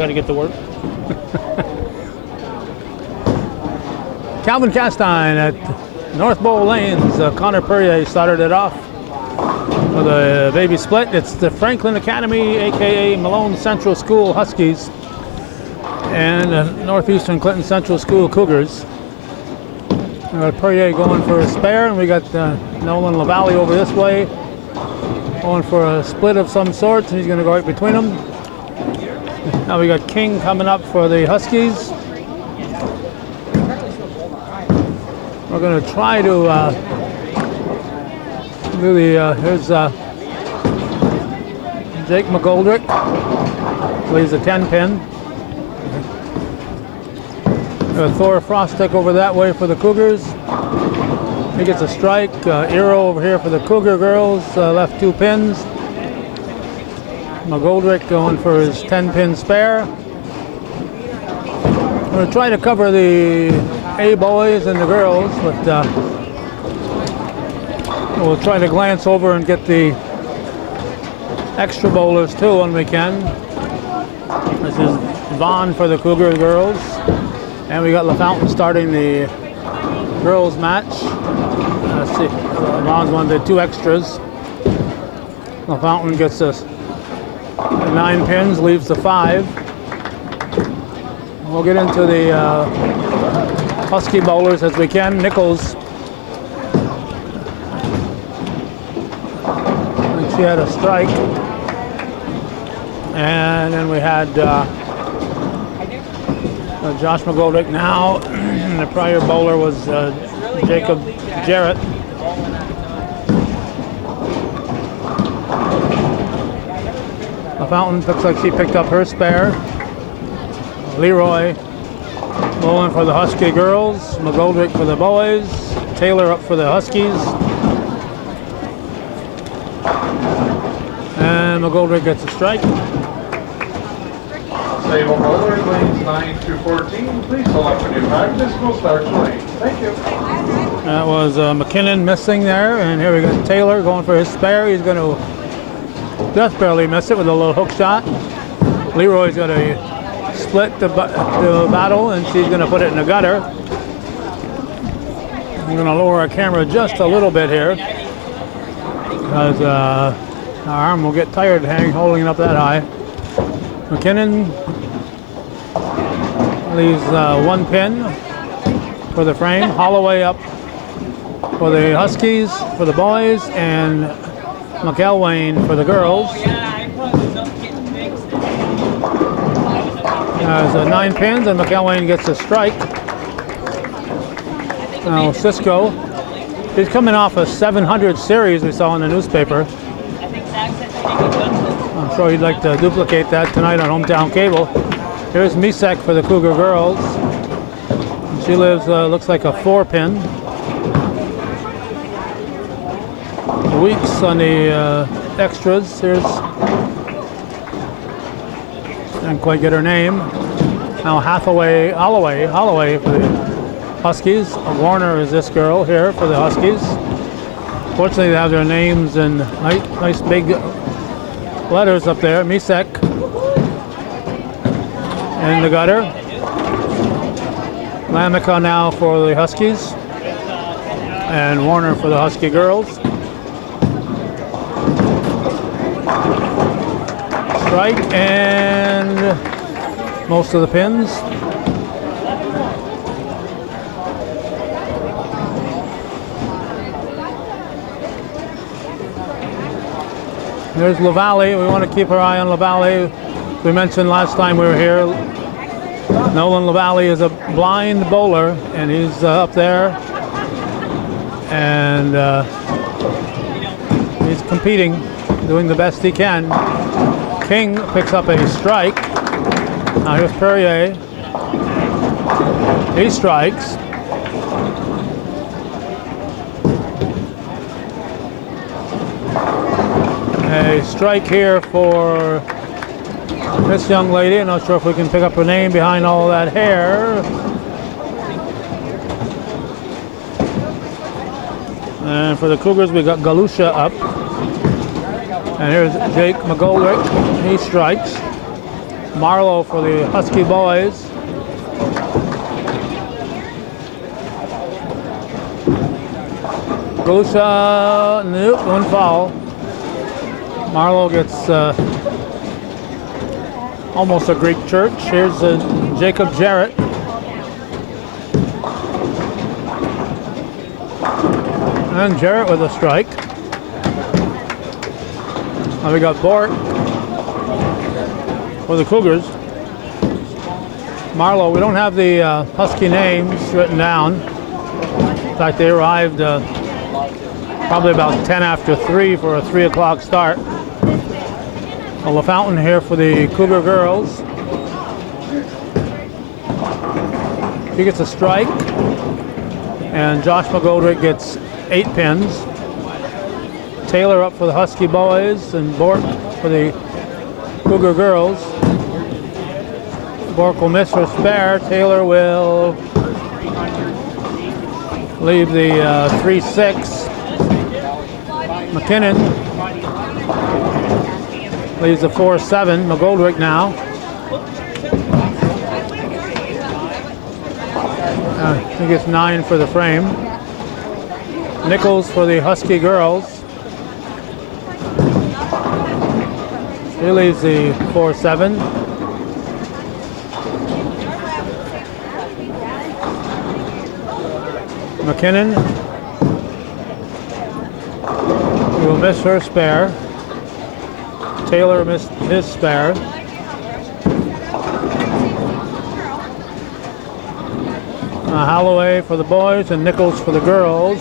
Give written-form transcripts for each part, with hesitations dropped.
got to get to work. Calvin Castine at North Bowl Lanes. Connor Perrier started it off with a baby split. It's the Franklin Academy, aka Malone Central School Huskies, and Northeastern Clinton Central School Cougars. We got Perrier going for a spare, and we got Nolan LaValle over this way, going for a split of some sort, and he's going to go right between them. Now we got King coming up for the Huskies. We're going to try to do the, here's Jake McGoldrick, plays a 10-pin. Thor Frostek over that way for the Cougars. He gets a strike. Eero over here for the Cougar girls, left 2 pins. McGoldrick going for his 10-pin spare. I'm going to try to cover the A boys and the girls, but we'll try to glance over and get the extra bowlers too when we can. This is Vaughn for the Cougar girls. And we got LaFountain starting the girls match. Let's see, Vaughn's one of the 2 extras. LaFountain gets us 9 pins, leaves the 5. We'll get into the Husky bowlers as we can. Nichols, and she had a strike. And then we had Josh McGoldrick now. The prior bowler was Jacob Jarrett. LaFountain looks like she picked up her spare. Leroy bowling for the Husky girls. McGoldrick for the boys. Taylor up for the Huskies. And McGoldrick gets a strike. Stable bowlers, lanes 9 through 14. Please select for new practice. We'll start the lane. Thank you. That was McKinnon missing there, and here we got Taylor going for his spare. He's going to just barely miss it with a little hook shot. Leroy's going to split the battle, and she's going to put it in the gutter. I'm going to lower our camera just a little bit here because our arm will get tired holding it up that high. McKinnon leaves 1 pin for the frame. Holloway up for the Huskies, for the boys, and McElwain for the girls. There's 9 pins, and McElwain gets a strike. Now Cisco, he's coming off a 700 series we saw in the newspaper. I'm sure he'd like to duplicate that tonight on Hometown Cable. Here's Misek for the Cougar girls. She lives, looks like a 4-pin. Weeks on the extras. Here's, didn't quite get her name. Now Holloway for the Huskies. Warner is this girl here for the Huskies. Fortunately, they have their names in nice big letters up there. Misek in the gutter. Lamica now for the Huskies, and Warner for the Husky girls. Strike and most of the pins. There's LaValle. We want to keep our eye on LaValle. We mentioned last time we were here, Nolan LaValle is a blind bowler, and he's up there, and he's competing, doing the best he can. King picks up a strike. Now here's Perrier. He strikes. A strike here for this young lady. I'm not sure if we can pick up her name behind all that hair. And for the Cougars, we got Galusha up. And here's Jake McGoldrick. He strikes. Marlowe for the Husky boys. Galusha, nope, one foul. Marlowe gets almost a Greek church. Here's Jacob Jarrett. And Jarrett with a strike. Now we got Bort for the Cougars. Marlowe, we don't have the Husky names written down. In fact, they arrived probably about 10 after 3 for a 3 o'clock start. LaFountain here for the Cougar girls. He gets a strike. And Josh McGoldrick gets 8 pins. Taylor up for the Husky boys and Bork for the Cougar girls. Bork will miss her spare. Taylor will leave the 3-6. McKinnon leaves the 4-7. McGoldrick now. He gets 9 for the frame. Nichols for the Husky girls. He leaves the 4-7. McKinnon will miss her spare. Taylor missed his spare. Holloway for the boys and Nichols for the girls.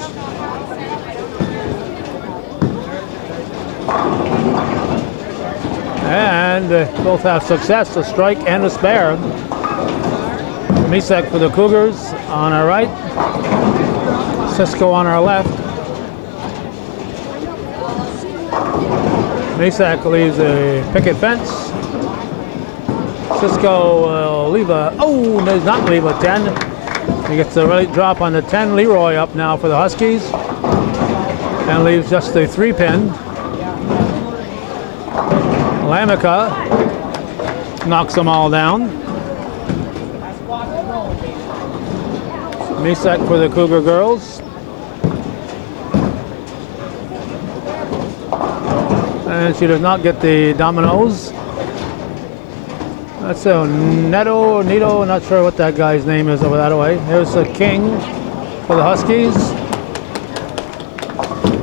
And both have success, a strike and a spare. Misek for the Cougars on our right. Cisco on our left. Misek leaves a picket fence. Cisco will leave a, oh, does not leave a 10. He gets the right drop on the 10. Leroy up now for the Huskies. And leaves just the 3-pin. Lamica knocks them all down. Misek for the Cougar girls. And she does not get the dominoes. That's a Nito, not sure what that guy's name is over that way. Here's the King for the Huskies.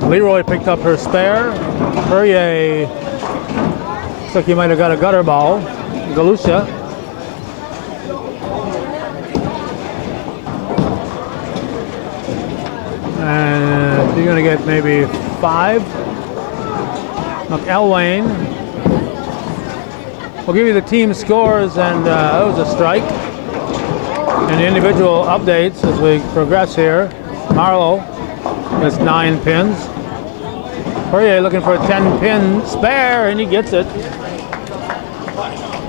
Leroy picked up her spare. Perrier looks like he might have got a gutter ball. Galusha. And you're going to get maybe 5. McElwain. We'll give you the team scores, and that was a strike. And the individual updates as we progress here. Marlowe gets 9 pins. Perrier looking for a 10-pin spare, and he gets it.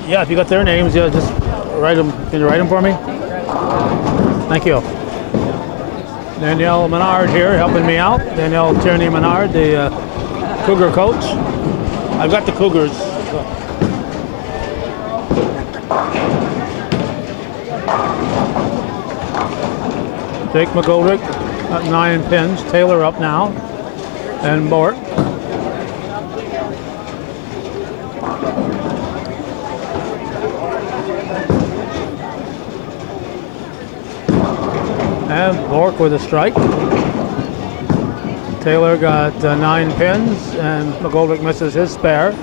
Yeah, if you got their names, yeah, just write them. Can you write them for me? Thank you. Danielle Menard here helping me out. Danielle Tierney Menard, the Cougar coach. I've got the Cougars. Jake McGoldrick got 9 pins. Taylor up now. And Bort. And Bork with a strike. Taylor got 9 pins, and McGoldrick misses his spare.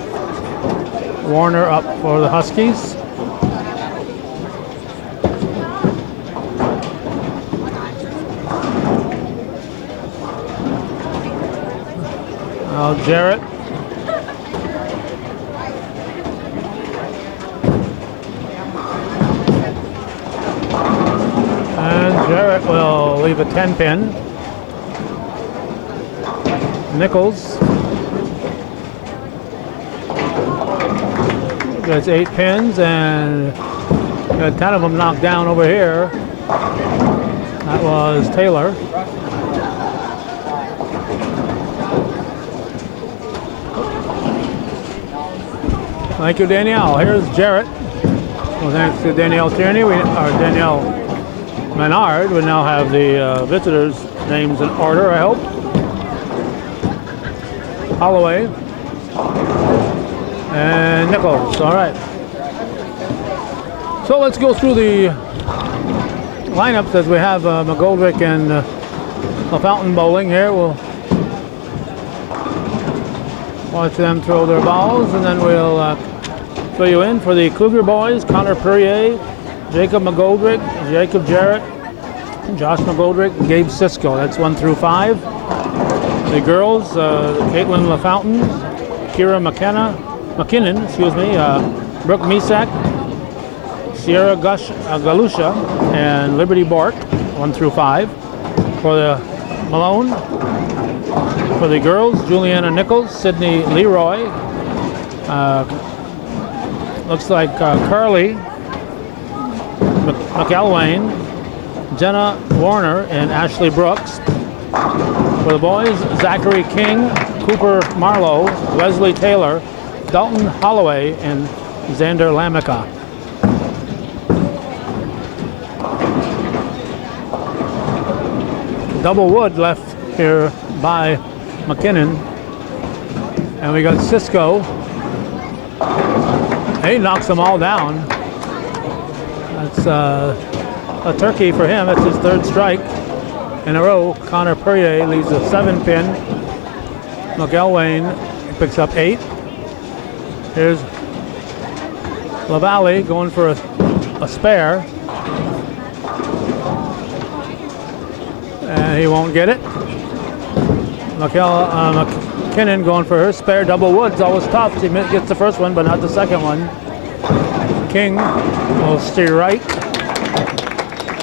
Warner up for the Huskies. Now Jarrett. And Jarrett will leave a 10-pin. Nichols gets 8 pins, and got 10 of them knocked down over here. That was Taylor. Thank you, Danielle. Here's Jarrett. Well, thanks to Danielle Tierney, or Danielle Menard, we now have the visitors' names in order, I hope. Holloway and Nichols. All right. So let's go through the lineups as we have McGoldrick and LaFountain bowling here. We'll watch them throw their balls, and then we'll fill you in for the Cougar boys. Connor Perrier, Jacob McGoldrick, Jacob Jarrett, Josh McGoldrick, Gabe Cisco. That's 1 through 5. The girls, Caitlin LaFountain, Kira McKinnon, Brooke Misak, Sierra Galusha, and Liberty Bork, 1 through 5. For the Malone, for the girls, Juliana Nichols, Sydney Leroy, looks like Carly McElwain, Jenna Warner, and Ashley Brooks. For the boys, Zachary King, Cooper Marlowe, Wesley Taylor, Dalton Holloway, and Xander Lamica. Double wood left here by McKinnon. And we got Cisco. He knocks them all down. That's a turkey for him. That's his 3rd strike in a row. Connor Perrier leaves a 7-pin. McElwain picks up 8. Here's LaValle going for a spare. And he won't get it. McKinnon going for her spare. Double woods, always tough. She gets the first one, but not the second one. King will steer right.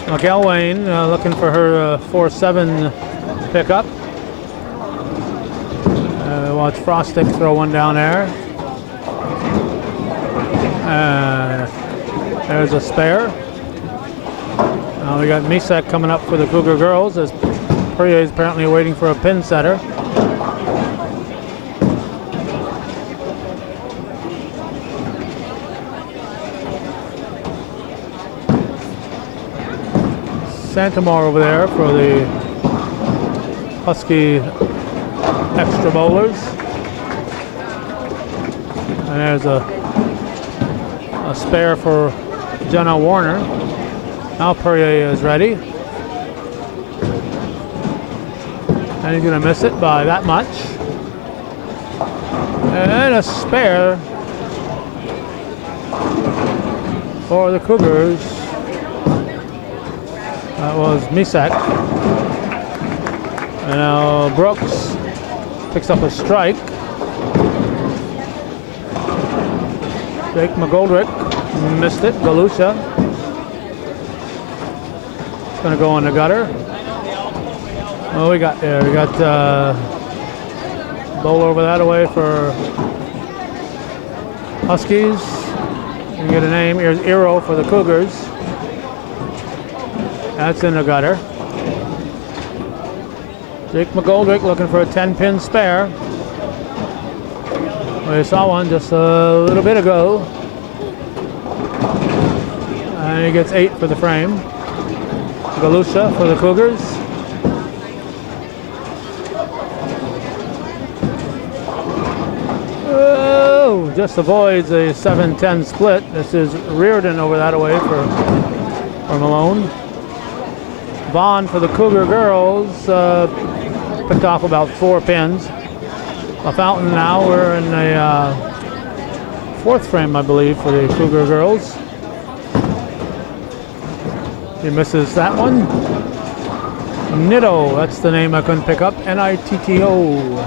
McElwain looking for her 4-7 pickup. Watch Frostick throw one down there. There's a spare. We got Misak coming up for the Cougar girls as Perrier is apparently waiting for a pin setter. Santamore over there for the Husky extra bowlers. And there's a spare for Jenna Warner. Now Perrier is ready. And he's going to miss it by that much. And a spare for the Cougars. That was Misak. And now Brooks picks up a strike. Jake McGoldrick missed it. Galusha. It's going to go in the gutter. Oh, we got there. We got bowl over that away for Huskies. You get a name. Here's Eero for the Cougars. That's in the gutter. Jake McGoldrick looking for a 10-pin spare. We saw one just a little bit ago. And he gets 8 for the frame. Galusha for the Cougars. Oh, just avoids a 7-10 split. This is Reardon over that away for Malone. Vaughn for the Cougar girls picked off about 4 pins. LaFountain now, we're in the 4th frame, I believe, for the Cougar girls. He misses that one. Nitto, that's the name I couldn't pick up. Nitto.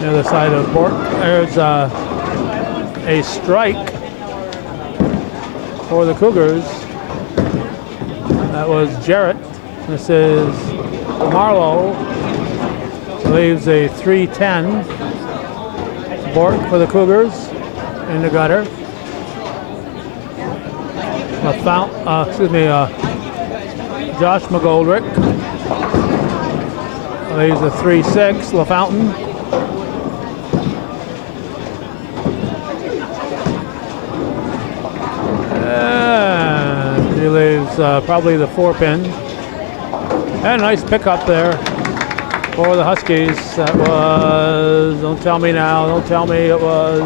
The other side of Bork. There's a strike for the Cougars. That was Jarrett. This is Marlowe. Leaves a 3-10. Bork for the Cougars in the gutter. Josh McGoldrick. Leaves a 3-6. LaFountain. probably the 4-pin. And a nice pickup there for the Huskies. That was, don't tell me now, don't tell me it was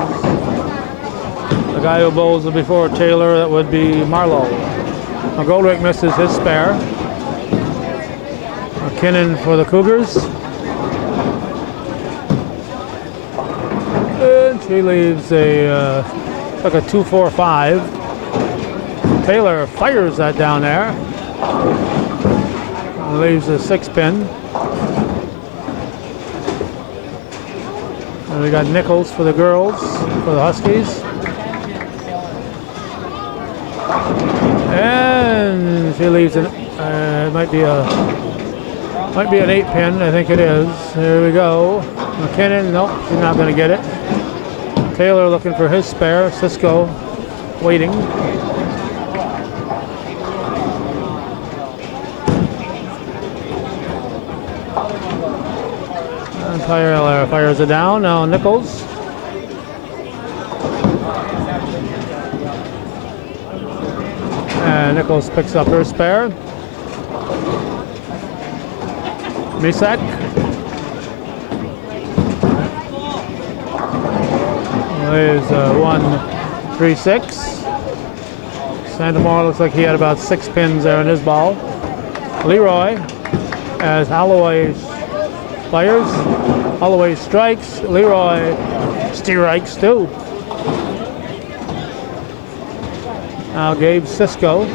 the guy who bowls before Taylor. That would be Marlowe. McGoldrick misses his spare. McKinnon for the Cougars. And she leaves like a 2-4-5. Taylor fires that down there. Leaves a 6-pin. And we got Nichols for the girls, for the Huskies. And she leaves it. Might be an 8-pin. I think it is. There we go. McKinnon. Nope, she's not going to get it. Taylor looking for his spare. Cisco waiting. And Taylor fires it down. Now Nichols. And Nichols picks up her spare. Misak. There's 1-3-6. Santamore looks like he had about 6 pins there in his ball. Leroy, as Holloway fires. Holloway strikes. Leroy strikes too. Now Gabe Cisco.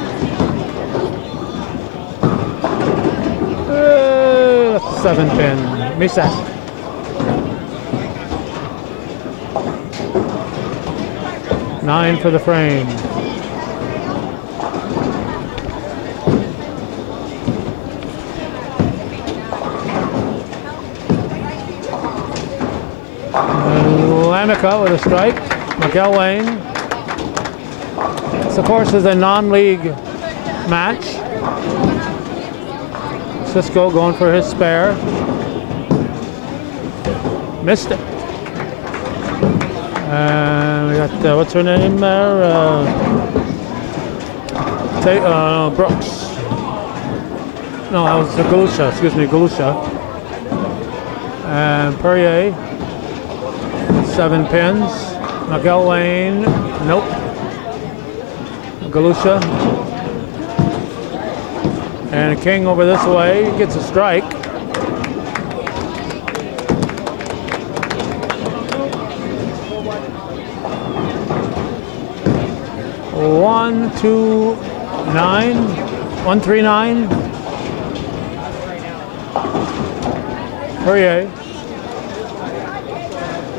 7-pin. Misak. Nine for the frame. Lamica with a strike. McElwain. This, of course, is a non-league match. Cisco going for his spare. Missed it. And we got, what's her name there? Brooks. No, that was Galusha, excuse me, Galusha. And Perrier, 7 pins. McElwain, nope. Galusha. And King over this way gets a strike. One, 2, 9, 1, 3, 9. Perrier.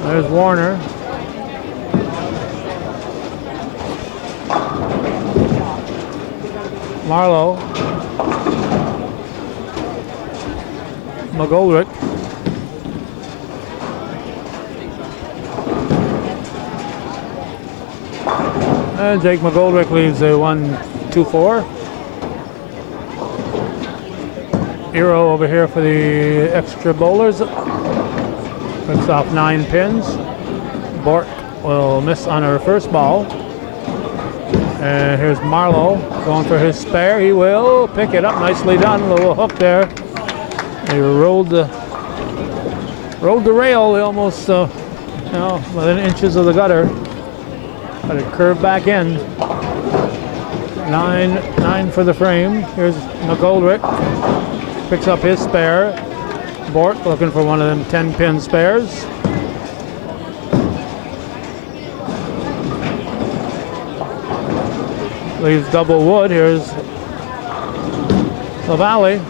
There's Warner. Marlowe. McGoldrick. And Jake McGoldrick leaves a 1-2-4. Eero over here for the extra bowlers. Picks off 9 pins. Bork will miss on her first ball. And here's Marlowe going for his spare. He will pick it up. Nicely done. A little hook there. He rolled the rail. He almost, within inches of the gutter. But it curved back in. 9 for the frame. Here's McGoldrick. Picks up his spare. Bork looking for one of them 10-pin spares. Leaves double wood. Here's LaValle.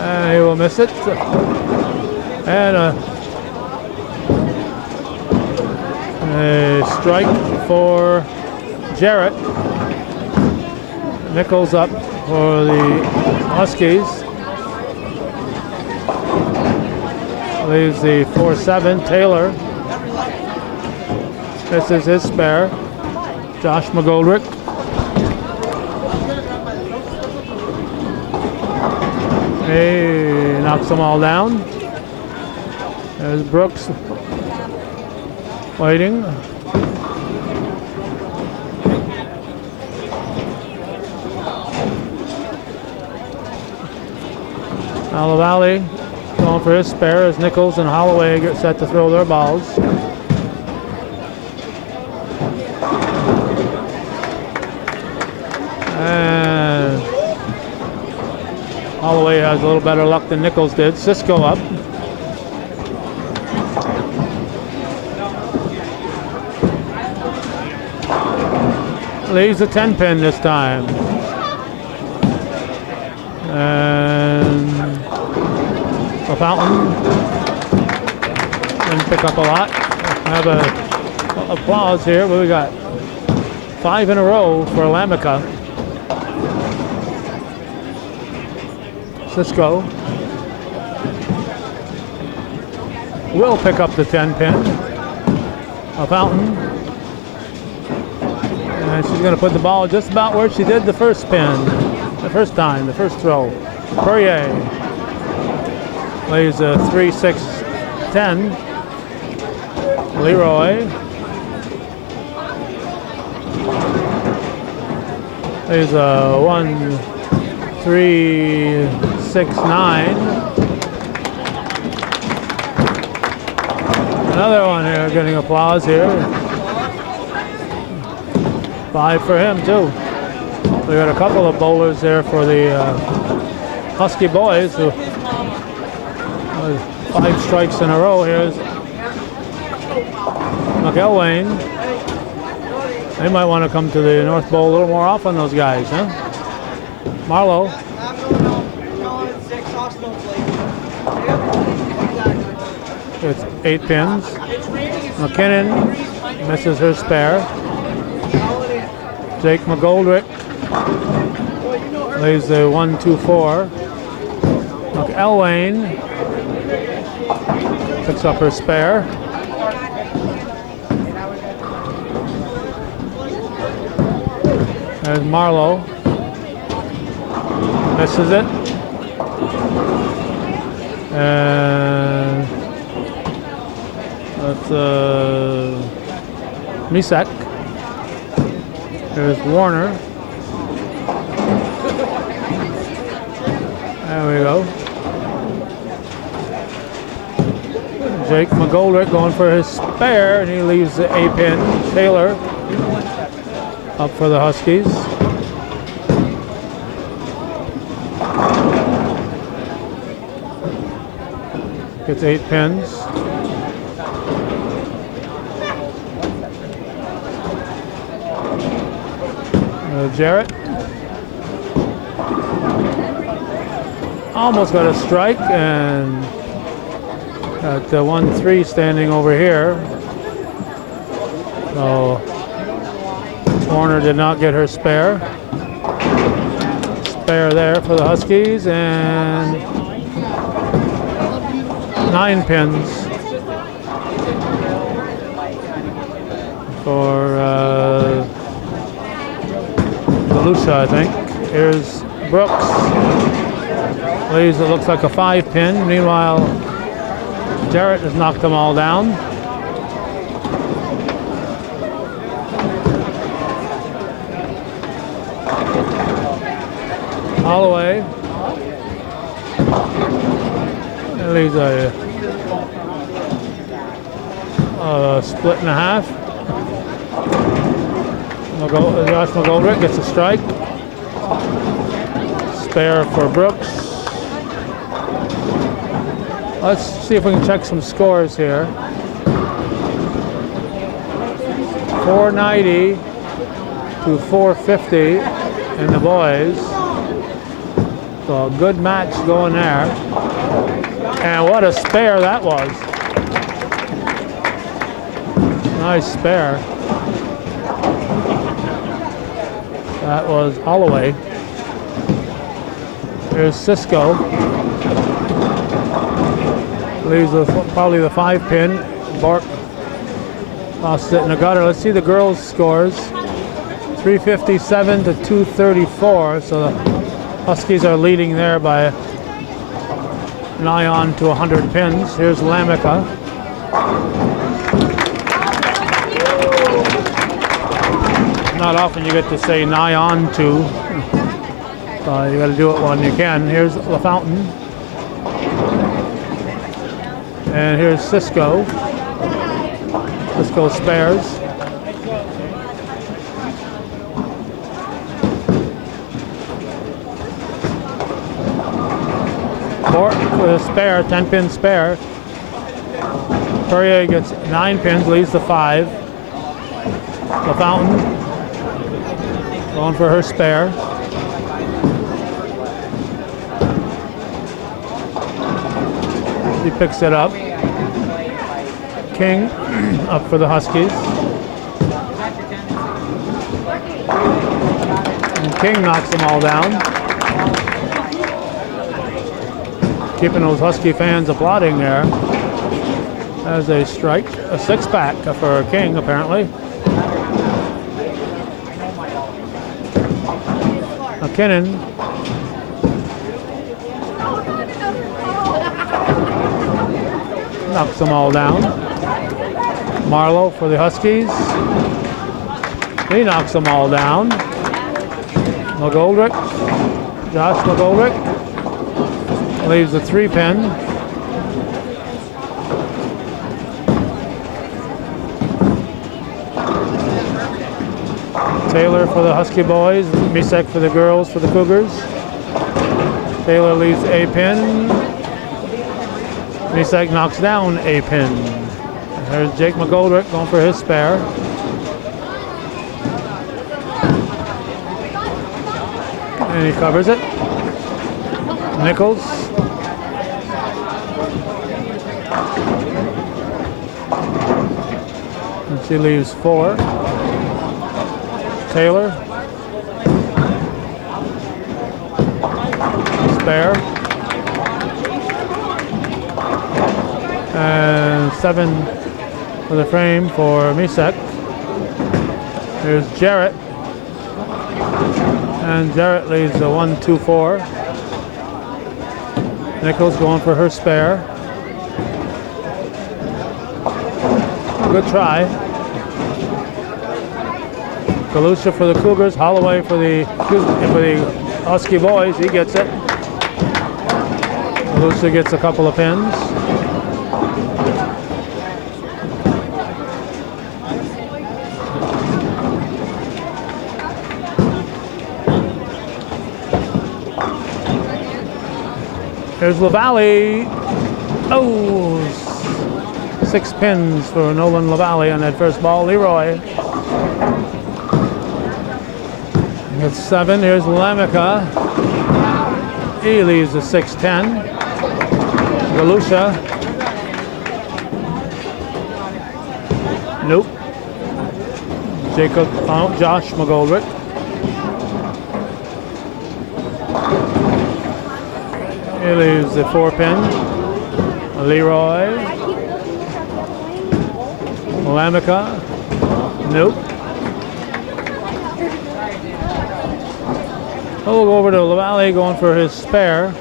And he will miss it. And a strike for Jarrett. Nichols up for the Huskies. Leaves the 4-7. Taylor. This is his spare. Josh McGoldrick. He knocks them all down. There's Brooks. Waiting. Valley going for his spare as Nichols and Holloway get set to throw their balls. And Holloway has a little better luck than Nichols did. Cisco up. Leaves a 10 pin this time. And the Fountain didn't pick up a lot. Have a applause here. What we got? 5 in a row for Lamica. Cisco will pick up the 10 pin. A Fountain. And she's going to put the ball just about where she did the first pin. The first time, the first throw. Perrier lays a 3-6-10. Leroy lays a 1-3-6-9. Another one here getting applause here. 5 for him too. We got a couple of bowlers there for the Husky boys. Who, 5 strikes in a row. Here's McElwain. They might want to come to the North Bowl a little more often, those guys, huh? Marlowe. It's 8 pins. McKinnon misses her spare. Jake McGoldrick lays the 1-2-4. McElwain picks up her spare. There's Marlowe. Misses it. And that's Misek. There's Warner. There we go. Jake McGoldrick going for his spare, and he leaves the A pin. Taylor up for the Huskies. Gets 8 pins. Jarrett almost got a strike, and got 1-3 standing over here. So Warner did not get her spare. Spare there for the Huskies, and 9 pins for Lucia, I think. Here's Brooks. Leaves it looks like a 5 pin. Meanwhile, Jarrett has knocked them all down. Holloway. It leaves a split and a half. Josh McGoldrick gets a strike. Spare for Brooks. Let's see if we can check some scores here. 490 to 450 in the boys. So a good match going there. And what a spare that was. Nice spare. That was Holloway. Here's Cisco. Leaves probably the 5 pin. Bark lost it in the gutter. Let's see the girls' scores. 357 to 234. So the Huskies are leading there by nigh on to 100 pins. Here's Lamica. Not often you get to say nigh on to. You got to do it when you can. Here's La Fountain. And here's Cisco. Cisco spares. Bork with a spare, 10-pin spare. Perrier gets 9 pins, leaves the 5. La Fountain going for her spare. He picks it up. King up for the Huskies. And King knocks them all down. Keeping those Husky fans applauding there as they strike. A 6-pack for King, apparently. McKinnon knocks them all down. Marlowe for the Huskies. He knocks them all down. McGoldrick, Josh McGoldrick, leaves the 3-pin. Taylor for the Husky boys, Misek for the girls for the Cougars. Taylor leaves a pin. Misek knocks down a pin. There's Jake McGoldrick going for his spare. And he covers it. Nichols. And she leaves 4. Taylor. Spare. And 7 for the frame for Misek. Here's Jarrett. And Jarrett leaves the 1, 2, 4. Nichols going for her spare. Good try. Galusha for the Cougars. Holloway for the Husky boys. He gets it. Galusha gets a couple of pins. Here's LaValle. Oh, 6 pins for Nolan LaValle on that first ball. Leroy. It's 7. Here's Lamica. He leaves a 6-10. Galusha. Nope. Jacob. Oh, Josh McGoldrick. He leaves the 4-pin. Leroy. Lamica. Nope. We'll go over to LaValle going for his spare.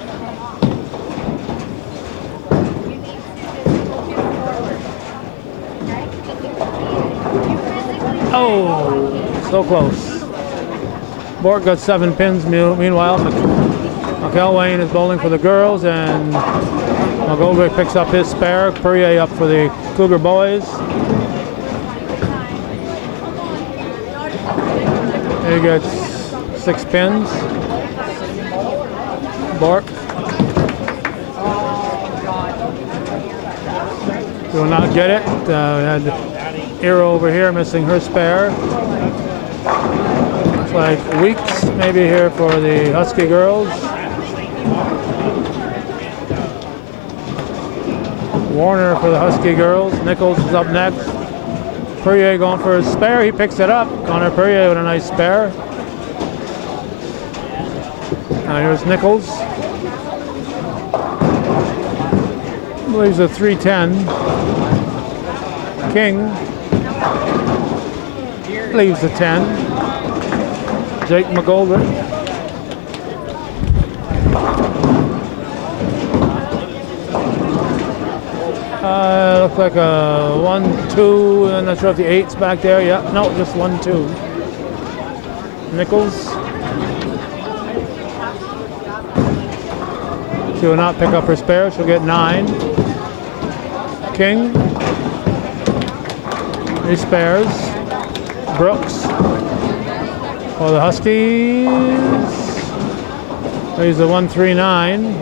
Oh, so close. Bork got 7 pins. Meanwhile, McElwain is bowling for the girls, and McGoldrick picks up his spare. Perrier up for the Cougar boys. He gets 6 pins. Bork. Will not get it. We had Ira over here missing her spare. Looks like Weeks maybe here for the Husky girls. Warner for the Husky girls. Nichols is up next. Perrier going for his spare. He picks it up. Connor Perrier with a nice spare. Now here's Nichols. Leaves a 3-10. King leaves a 10. Jake McGoldrick. Looks like a 1-2. I'm not sure if the 8's back there. Yeah, no, just 1-2. Nichols. She will not pick up her spare. She'll get 9. King. 3 spares. Brooks. For the Huskies. There's the 139.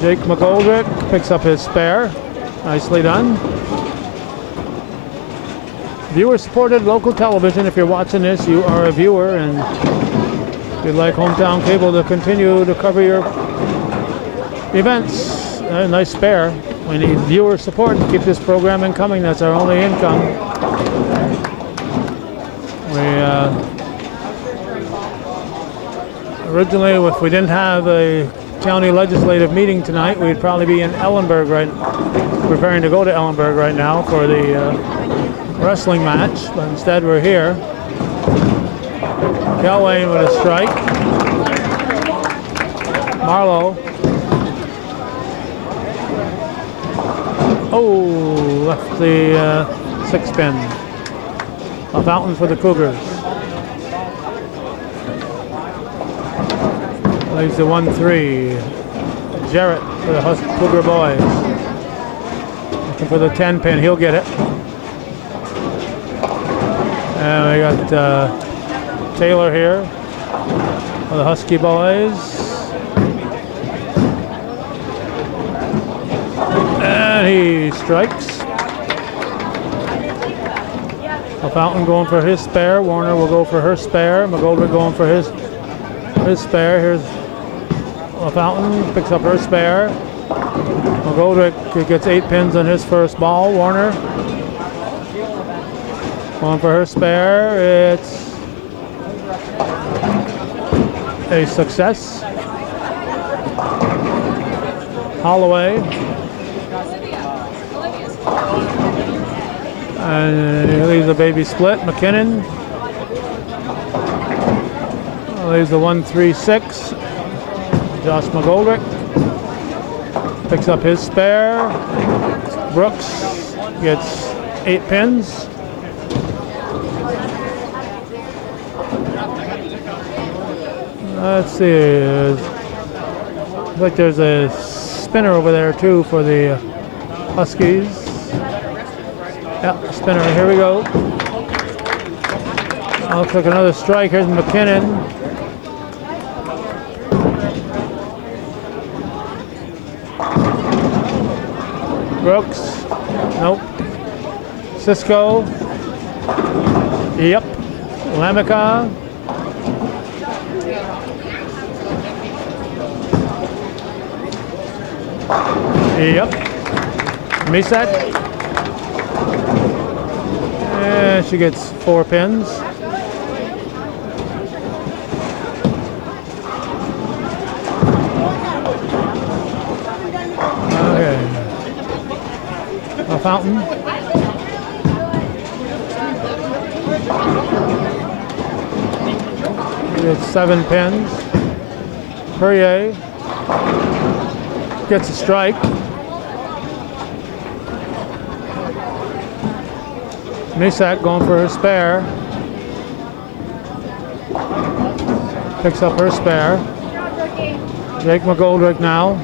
Jake McGoldrick picks up his spare. Nicely done. Viewer-supported local television. If you're watching this, you are a viewer, and if you'd like Hometown Cable to continue to cover your events, a nice spare. We need viewer support to keep this programming coming. That's our only income. Originally, if we didn't have a county legislative meeting tonight, we'd probably be in Ellenburg preparing to go to Ellenburg right now for the wrestling match, but instead we're here. Kelwayne with a strike. Marlowe. Oh, left the 6-pin. A fountain for the Cougars. Leaves the 1-3. Jarrett for the Cougar boys. Looking for the 10-pin. He'll get it. And we got Taylor here for the Husky boys. And he strikes. A fountain going for his spare. Warner will go for her spare. McGoldrick going for his spare. Here's a fountain, picks up her spare. McGoldrick gets 8 pins on his first ball. Warner going for her spare. It's a success. Holloway. And he leaves a baby split. McKinnon leaves the 1-3-6. Josh McGoldrick picks up his spare. Brooks gets 8 pins. Let's see. Looks like there's a spinner over there too for the Huskies. Yeah, spinner. Here we go. Looks like another strike. Here's McKinnon. Brooks. Nope. Cisco. Yep. Lamica. Yep. Misak. And she gets 4 pins. Okay. A fountain. It's 7 pins. Perrier gets a strike. Misak going for her spare. Picks up her spare. Jake McGoldrick now.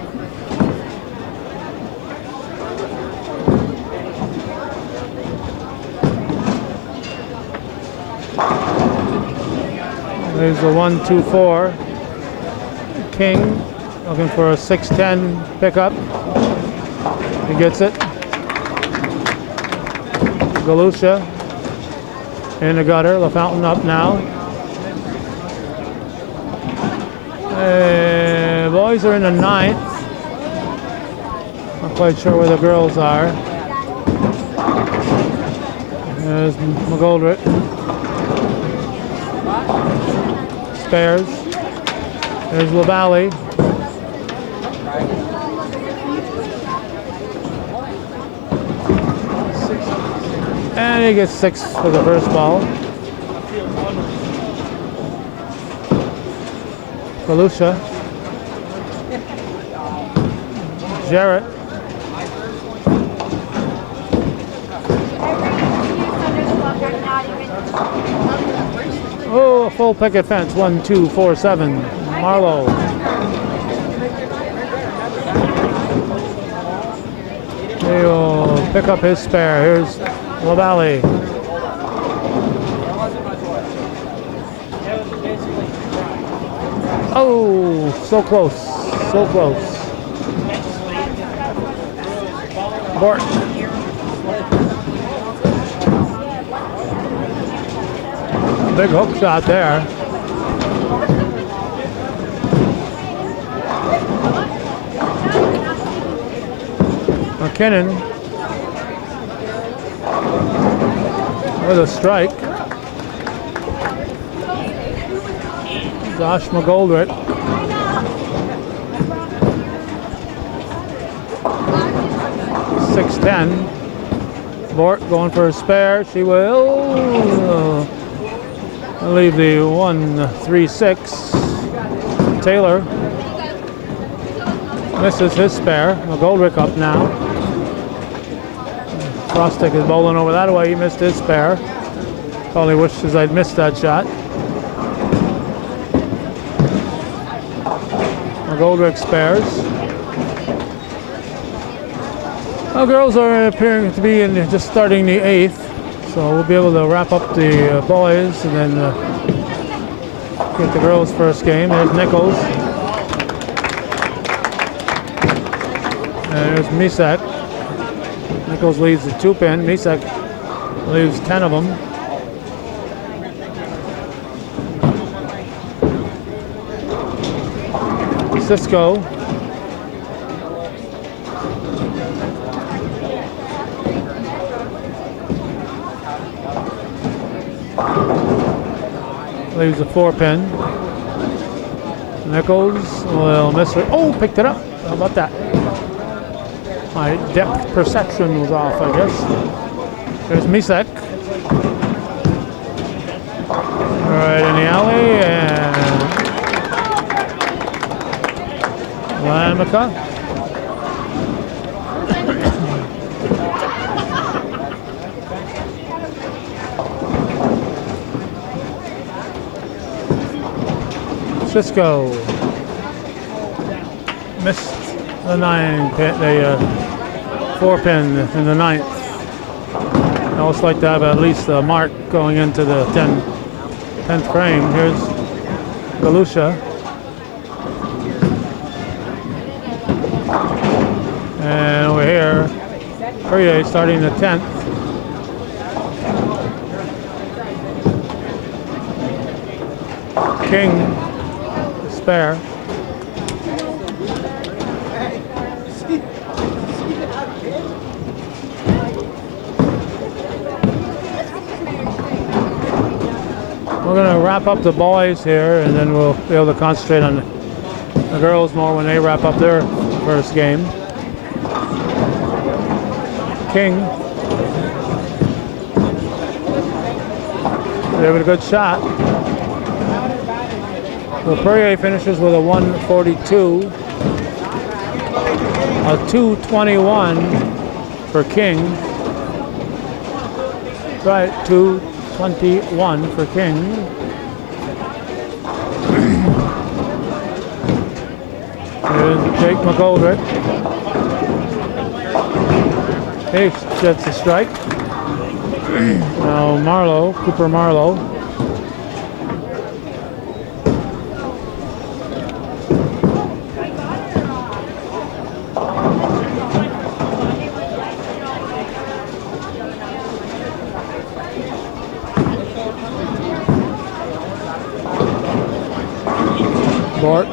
There's the 1-2-4. King looking for a 6-10 pickup. He gets it. Galusha in the gutter. LaFountain up now. Boys are in the 9th. Not quite sure where the girls are. There's McGoldrick. Spares. There's LaValle. And he gets 6 for the first ball. Galusha. Jarrett. full picket fence, 1, 2, 4, 7. Marlowe. He'll pick up his spare. Here's LaValle. Oh, so close, so close. Bort. Big hook shot there. McKinnon with a strike. Josh McGoldrick. .610. Bort going for a spare. She will leave the 1-3-6. Taylor misses his spare. McGoldrick up now. Frostic is bowling over that way. He missed his spare. Probably wishes I'd missed that shot. McGoldrick spares. Well, girls are appearing to be in just starting the 8th, so we'll be able to wrap up the boys and then get the girls' first game. There's Nichols. And there's Misak. Nichols leads the 2-pin. Misak leaves 10 of them. Cisco. Leaves a 4-pin. Nichols will miss it. Oh, picked it up. How about that? My depth perception was off, I guess. There's Misak. Right in the alley, and Lamika. Cisco missed the 9-pin, the 4-pin in the 9th. I always like to have at least a mark going into the 10th frame. Here's Galusha. And over here, Perrier starting the 10th. King, spare. We're going to wrap up the boys here, and then we'll be able to concentrate on the girls more when they wrap up their first game. King. Gave it a good shot. So Perrier finishes with a 142, a 221 for King. Right, 221 for King. Here's Jake McGoldrick. He gets a strike. Now Marlowe, Cooper Marlowe. Bort.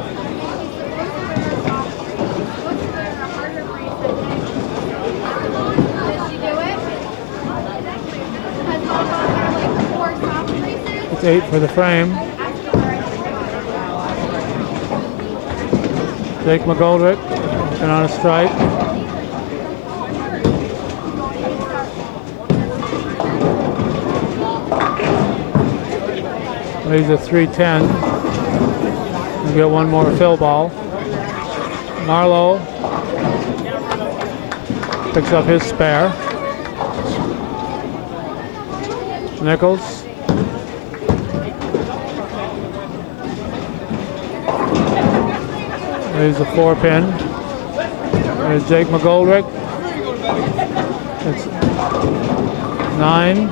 It's 8 for the frame. Jake McGoldrick and on a strike. Leaves a 310. We'll get one more fill ball. Marlowe picks up his spare. Nichols. There's a 4-pin. There's Jake McGoldrick. It's 9.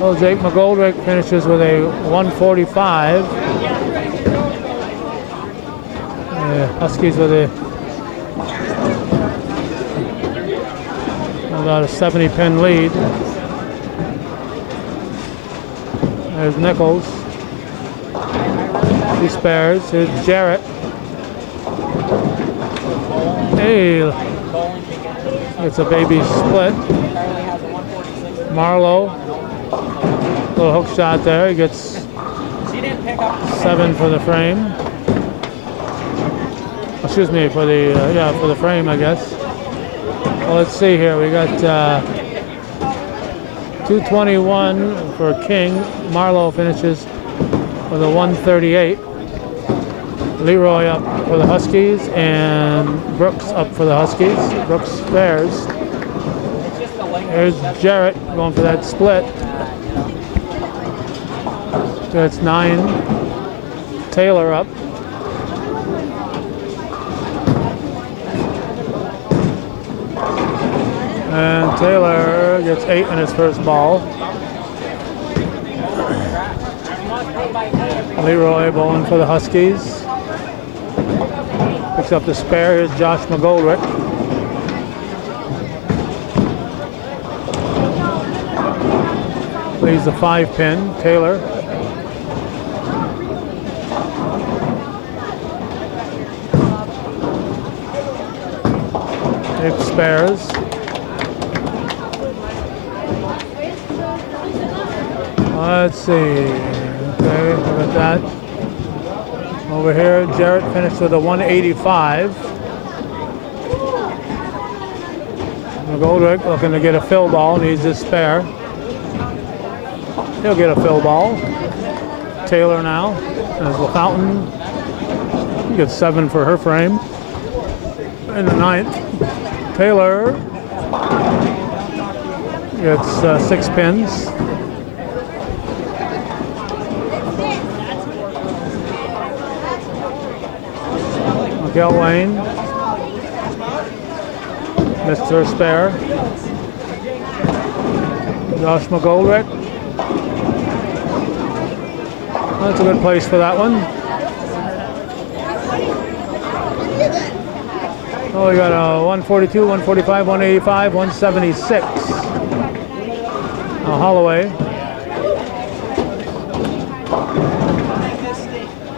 Well, Jake McGoldrick finishes with a 145. Huskies with about a 70-pin lead. There's Nichols. He spares. Here's Jarrett. Hey, it's a baby split. Marlowe. Little hook shot there. He gets 7 for the frame. Excuse me, for the for the frame, I guess. Well, let's see here. We got 221 for King. Marlowe finishes with a 138. Leroy up for the Huskies and Brooks up for the Huskies. Brooks spares. There's Jarrett going for that split. So it's 9. Taylor up. And Taylor gets 8 in his first ball. Leroy bowling for the Huskies. Picks up the spare. Here's Josh McGoldrick. Leaves the 5-pin. Taylor. It spares. Let's see. Okay, look at that. Over here, Jarrett finished with a 185. McGoldrick looking to get a fill ball, needs his spare. He'll get a fill ball. Taylor now. There's LaFountain. Gets 7 for her frame. In the 9th, Taylor gets 6 pins. McElwain missed her spare. Josh McGoldrick. That's a good place for that one. Oh, we got a 142, 145, 185, 176. Now Holloway.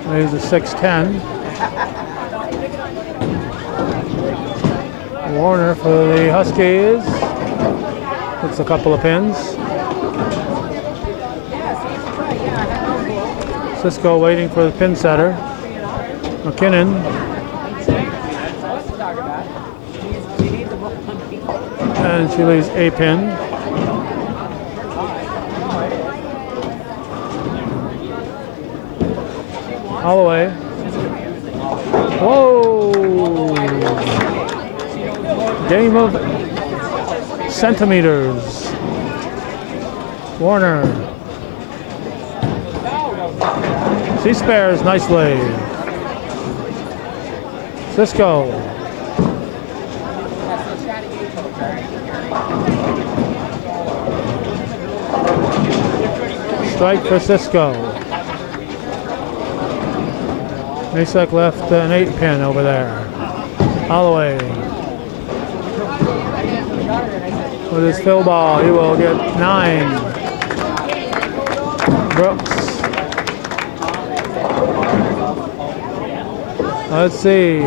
There's a 610. Warner for the Huskies. It's a couple of pins. Cisco waiting for the pin setter. McKinnon. And she leaves a pin. Holloway. Whoa! Game of centimeters. Warner. She spares nicely. Cisco. Strike for Cisco. Masek left an 8-pin over there. Holloway. With his fill ball, he will get 9. Brooks. Let's see.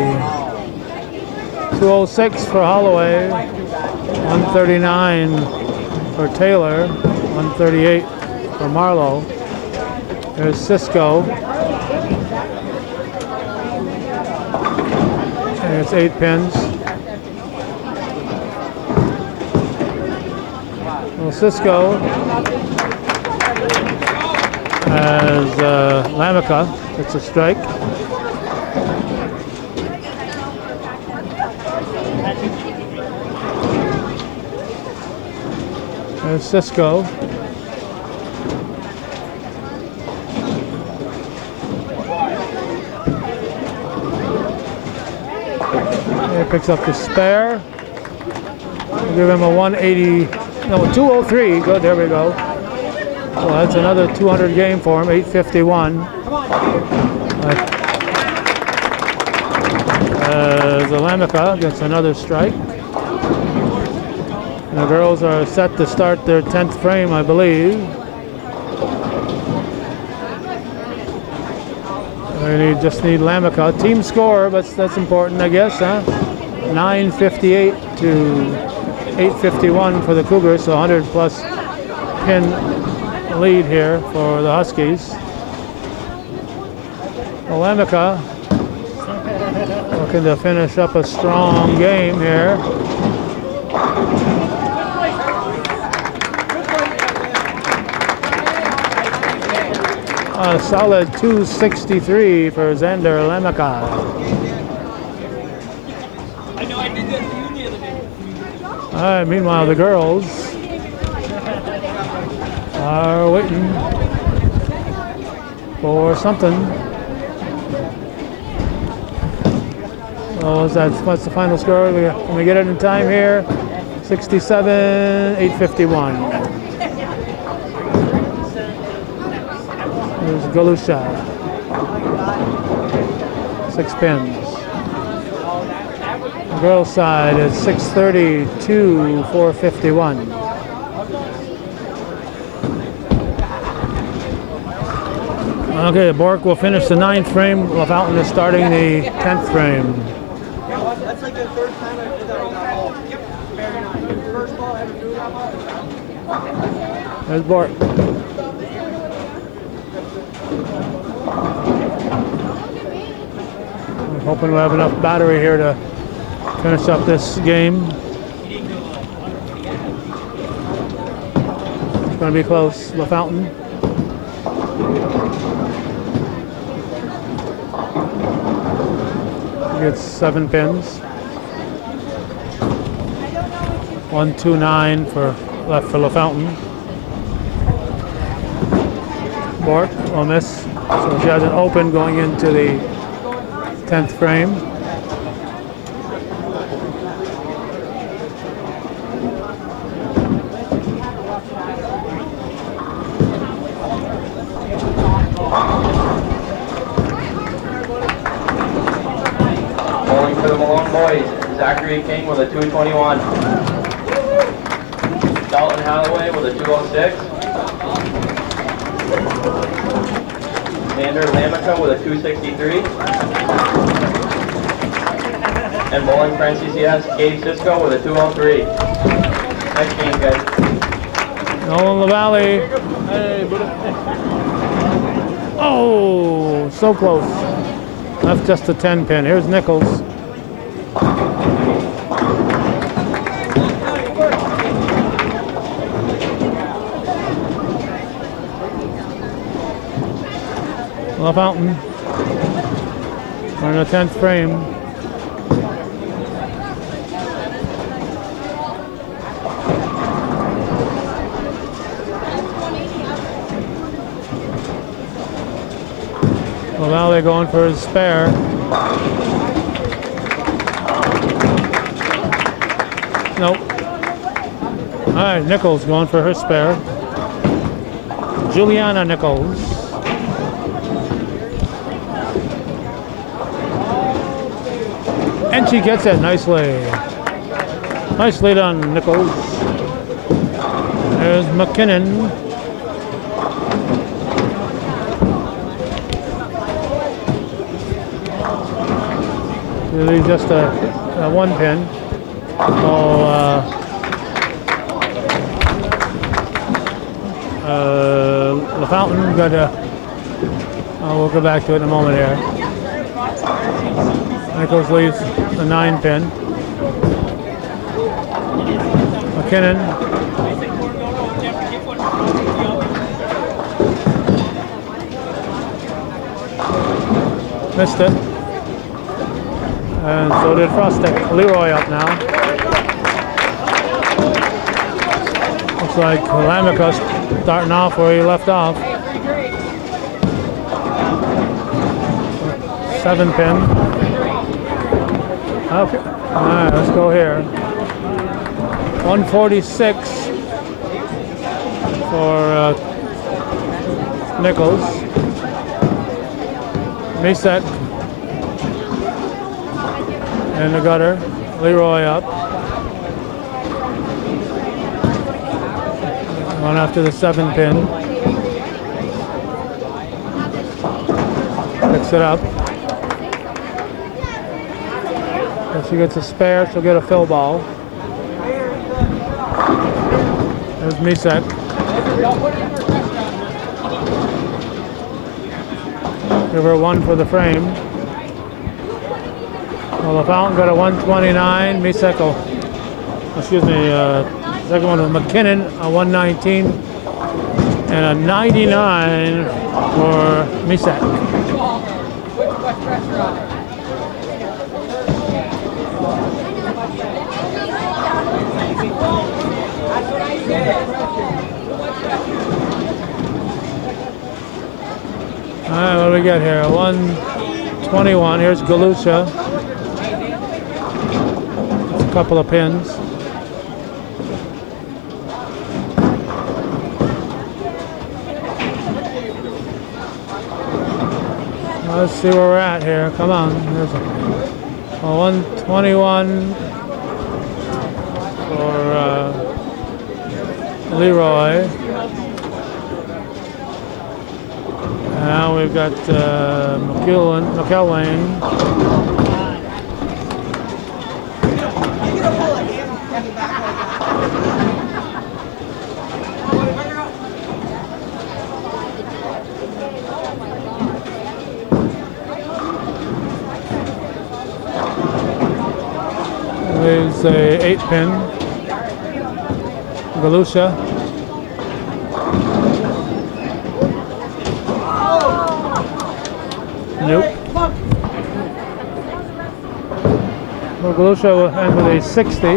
206 for Holloway. 139 for Taylor. 138 for Marlowe. There's Cisco. And it's 8 pins. Well, Cisco has Lamica. It's a strike. There's Cisco. He picks up the spare. We'll give him a 180, no, 203. Good, there we go. Well, that's another 200 game for him, 851. Zalamika gets another strike. And the girls are set to start their 10th frame, I believe. They just need Lamika. Team score, but that's important, I guess, huh? 958 to 851 for the Cougars, so 100 plus pin lead here for the Huskies. Lamika looking to finish up a strong game here. A solid 263 for Xander Lamika. All right, meanwhile, the girls are waiting for something. Oh, what's the final score? Can we get it in time here? 67, 851. There's Galusha. 6 pins. The girls' side is 632, 451. Okay, Bork will finish the 9th frame. LaFountain is starting the 10th frame. That's like the first time I've done that ball. Very nice. First ball I ever threw that ball. There's Bork. I'm hoping we'll have enough battery here to finish up this game. It's going to be close. LaFountain. Gets 7 pins. 129 left for LaFountain. Bork will miss, so she has an open going into the 10th frame. Bowling for the Malone boys, Zachary King with a 221. Dalton Halloway with a 206. Xander Lamika with a 263. And bowling for NCCS, Gabe Cisco with a 203. Nice game, guys. Nolan LaValle. Oh, so close. Left just a 10 pin. Here's Nichols. LaFountain. We're in the 10th frame. LaValle going for his spare. Nope. All right, Nichols going for her spare. Juliana Nichols. And she gets it nicely. Nicely done, Nichols. There's McKinnon. Really just a 1 pin. So LaFountain got a. We'll go back to it in a moment here. Nichols leaves the 9 pin. McKinnon. Missed it. And so did Frostek. Leroy up now. Looks like Lamika's starting off where he left off. 7 pin. All right, let's go here. 146 for Nichols. Misek in the gutter. Leroy up. One after the 7 pin. Picks it up. If she gets a spare, she'll get a fill ball. There's Misek. Give her 1 for the frame. Well, the Fountain got a 129. Misek, second one was McKinnon, a 119. And a 99 for Misek. All right, what do we get here? 121. Here's Galusha. That's a couple of pins. Let's see where we're at here. Come on. There's a 121 for Leroy. Now we've got McElwain. There's a 8 pin. Galusha. Nope. Well, Galusha will end with a 60.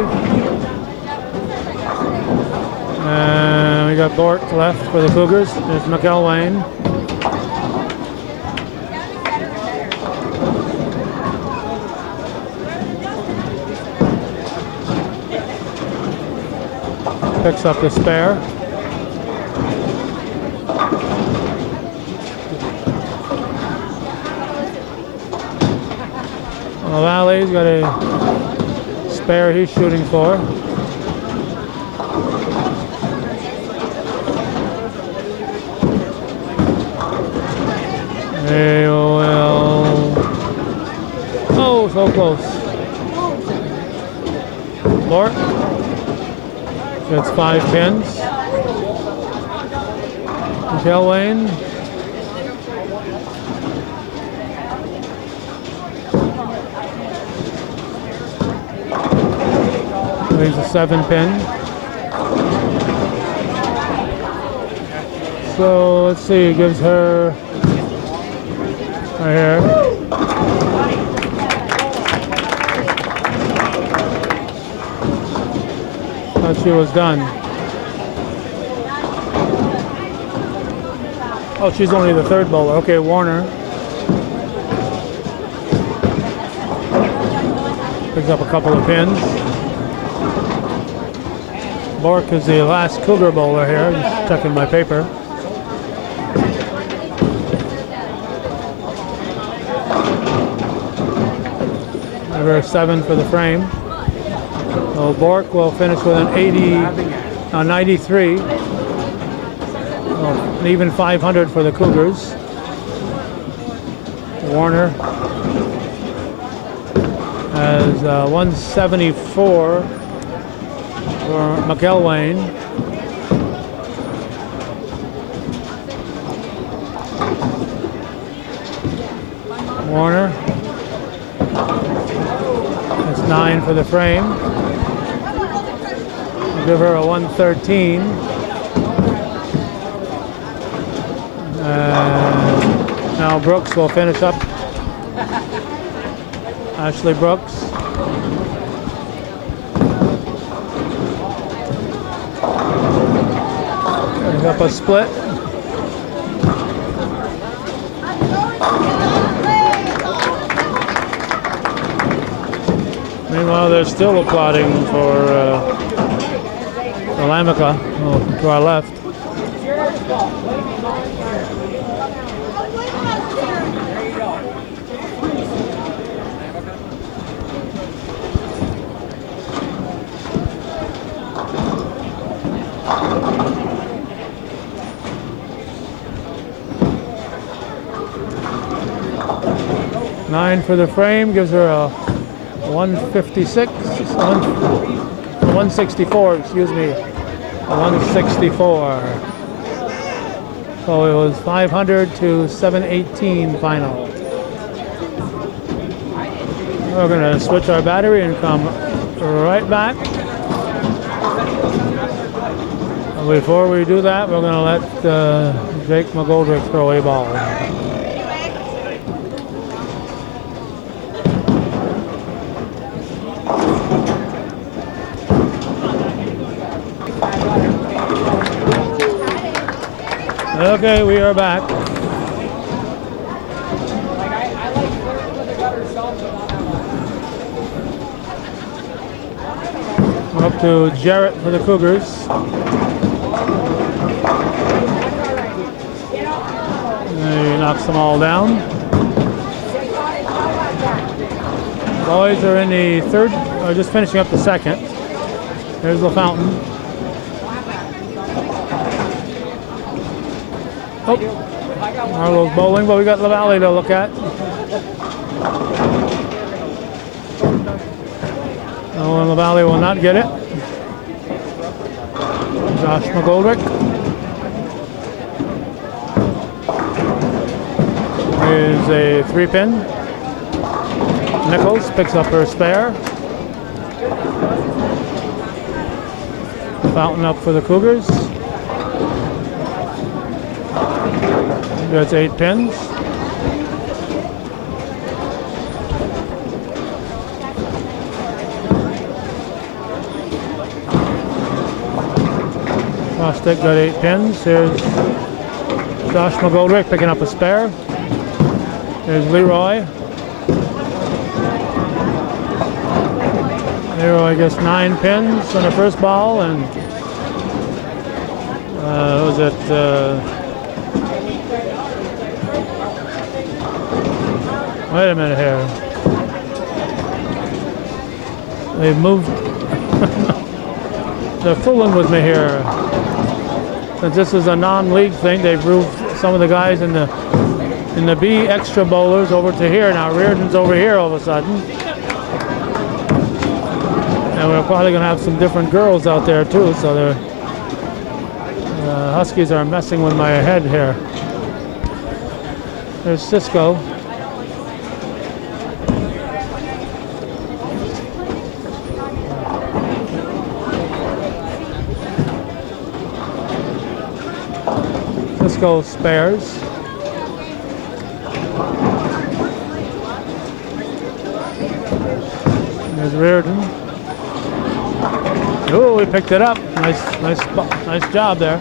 And we got Bork left for the Cougars. There's McElwain. Picks up the spare. Valley's got a spare he's shooting for. They will. Oh, so close. Bork gets 5 pins. McElwain. He's a 7 pin. So let's see, gives her right here. Thought she was done. Oh, she's only the 3rd bowler. Okay, Warner. Picks up a couple of pins. Bork is the last Cougar bowler here. Just checking my paper. Number 7 for the frame. So Bork will finish with an 93. Well, an even 500 for the Cougars. Warner has 174. For McElwain. Warner. That's 9 for the frame. I'll give her a 113. Now Brooks will finish up. Ashley Brooks. Up a split. Meanwhile, they're still applauding for Lamica to our left. Nine for the frame, gives her a 156, 164, excuse me, 164. So it was 500 to 718 final. We're going to switch our battery and come right back. Before we do that, we're going to let Jake McGoldrick throw a ball. Okay, we are back. We're up to Jarrett for the Cougars. He knocks them all down. Boys are in the third, or just finishing up the second. There's the fountain. Oh, Marlowe's bowling, but we got LaValle to look at. Oh, and LaValle will not get it. Josh McGoldrick. Here's a 3-pin. Nichols picks up her spare. Fountain up for the Cougars. That's 8 pins. Stick got 8 pins. Here's Josh McGoldrick picking up a spare. There's Leroy. Leroy gets 9 pins on the first ball, and was it? Wait a minute here. They've moved. They're fooling with me here. Since this is a non-league thing, they've moved some of the guys in the B extra bowlers over to here. Now Reardon's over here all of a sudden. And we're probably going to have some different girls out there too, so the Huskies are messing with my head here. There's Cisco. Cisco spares. There's Reardon. Oh, we picked it up. Nice job there.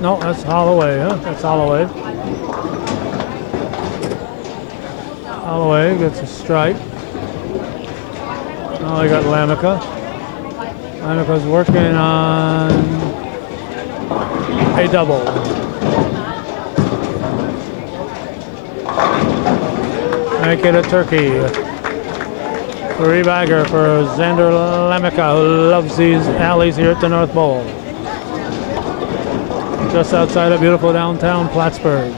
No, that's Holloway, huh? That's Holloway. Holloway gets a strike. Now I got Lamica. Lamica's working on a double. Make it a turkey. 3-bagger for Xander Lamica, who loves these alleys here at the North Bowl. Just outside of beautiful downtown Plattsburgh.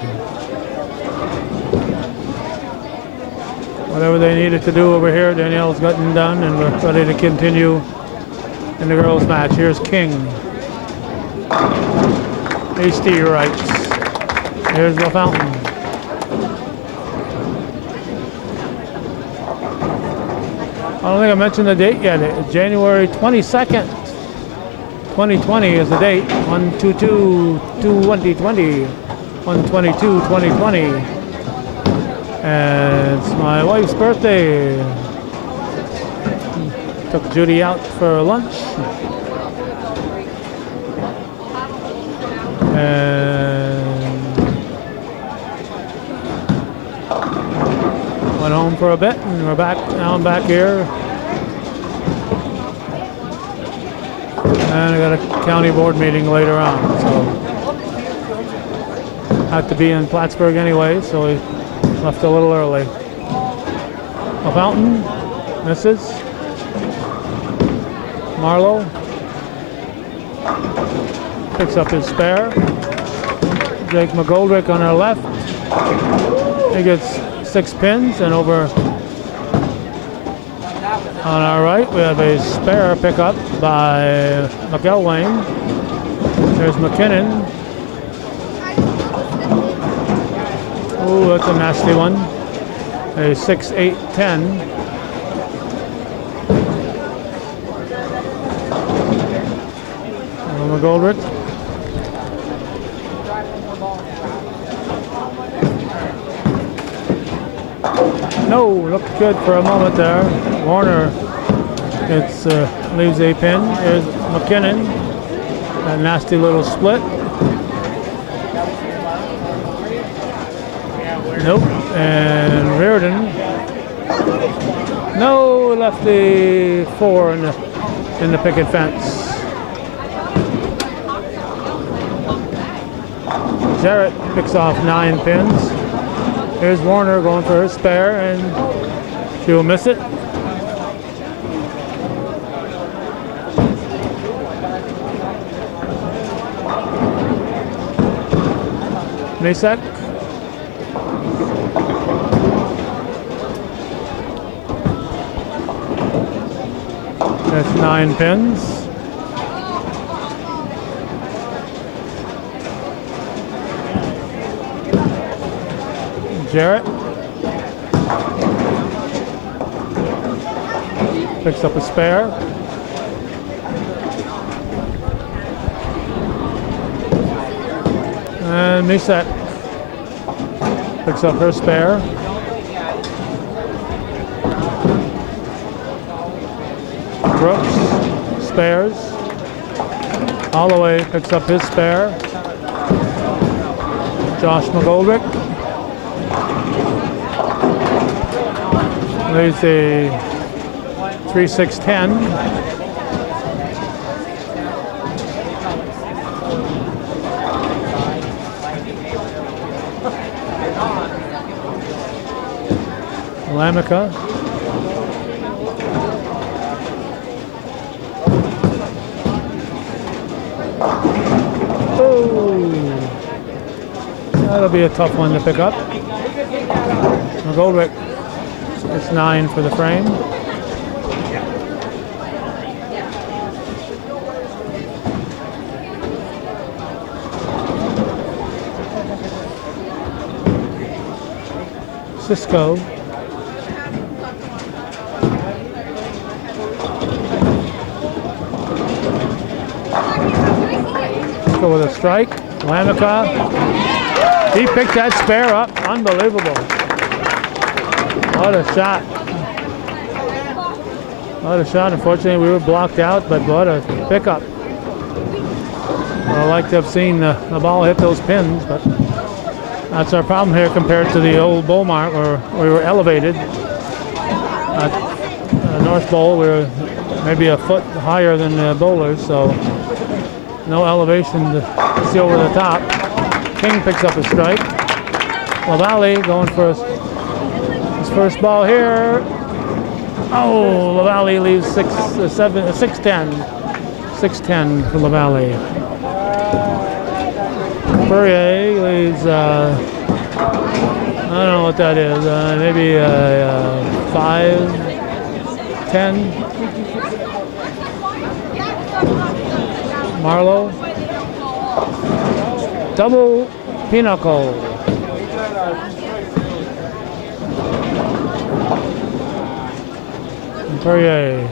Whatever they needed to do over here, Danielle's gotten done, and we're ready to continue in the girls' match. Here's King. Hasty rights. Here's the fountain. don't think I mentioned the date yet. January 22nd, 2020 is the date. 1/22/2020, 1/22/2020. And it's my wife's birthday. Took Judy out for lunch. And went home for a bit, and we're back. Now I'm back here. And I got a county board meeting later on, so had to be in Plattsburgh anyway, so we left a little early. A fountain, Mrs. Marlowe picks up his spare. Jake McGoldrick on our left. He gets 6 pins, and over on our right we have a spare pickup by McElwain. There's McKinnon. Oh, that's a nasty one. A 6-8-10. McGoldrick. No, looked good for a moment there. Warner leaves a pin. Here's McKinnon. A nasty little split. Nope. And Reardon. No, left the 4 in the picket fence. Jarrett picks off 9 pins. Here's Warner going for her spare, and she'll miss it. Masek. That's 9 pins. Jarrett picks up a spare. And Misek picks up her spare. Brooks spares. Holloway picks up his spare. Josh McGoldrick leaves a 3-6-10. Lamica. Oh, that'll be a tough one to pick up. McGoldrick. It's 9 for the frame. Cisco. Cisco with a strike. Lamica. He picked that spare up. Unbelievable. What a shot. What a shot. Unfortunately, we were blocked out, but what a pickup. I'd like to have seen the ball hit those pins, but that's our problem here compared to the old bowl mark where we were elevated. At North Bowl, we were maybe a foot higher than the bowlers, so no elevation to see over the top. King picks up a strike. LaValle going for his first ball here. Oh, LaValle leaves 6-10. 6-10 for LaValle. Fourier leaves, I don't know what that is, maybe 5-10. Marlowe. Double pinnacle. Perrier.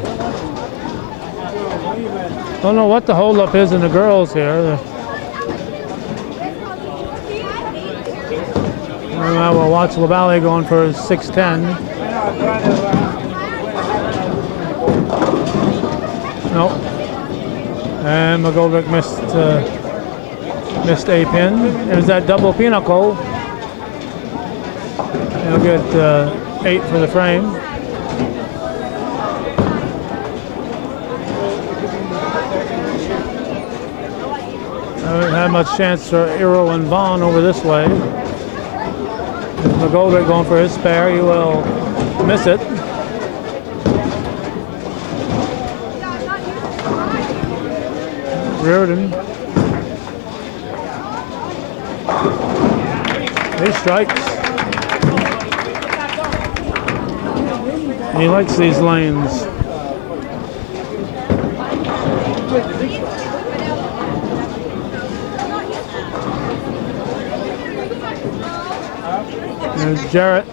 Don't know what the holdup is in the girls here. We'll watch LaValle going for his 6'10". Nope. And McGoldrick missed a pin. There's that double pinnacle. He'll get 8 for the frame. I haven't had much chance for Earl and Vaughn over this way. McGoldrick going for his spare. He will miss it. Reardon. He strikes. He likes these lanes. There's Jarrett.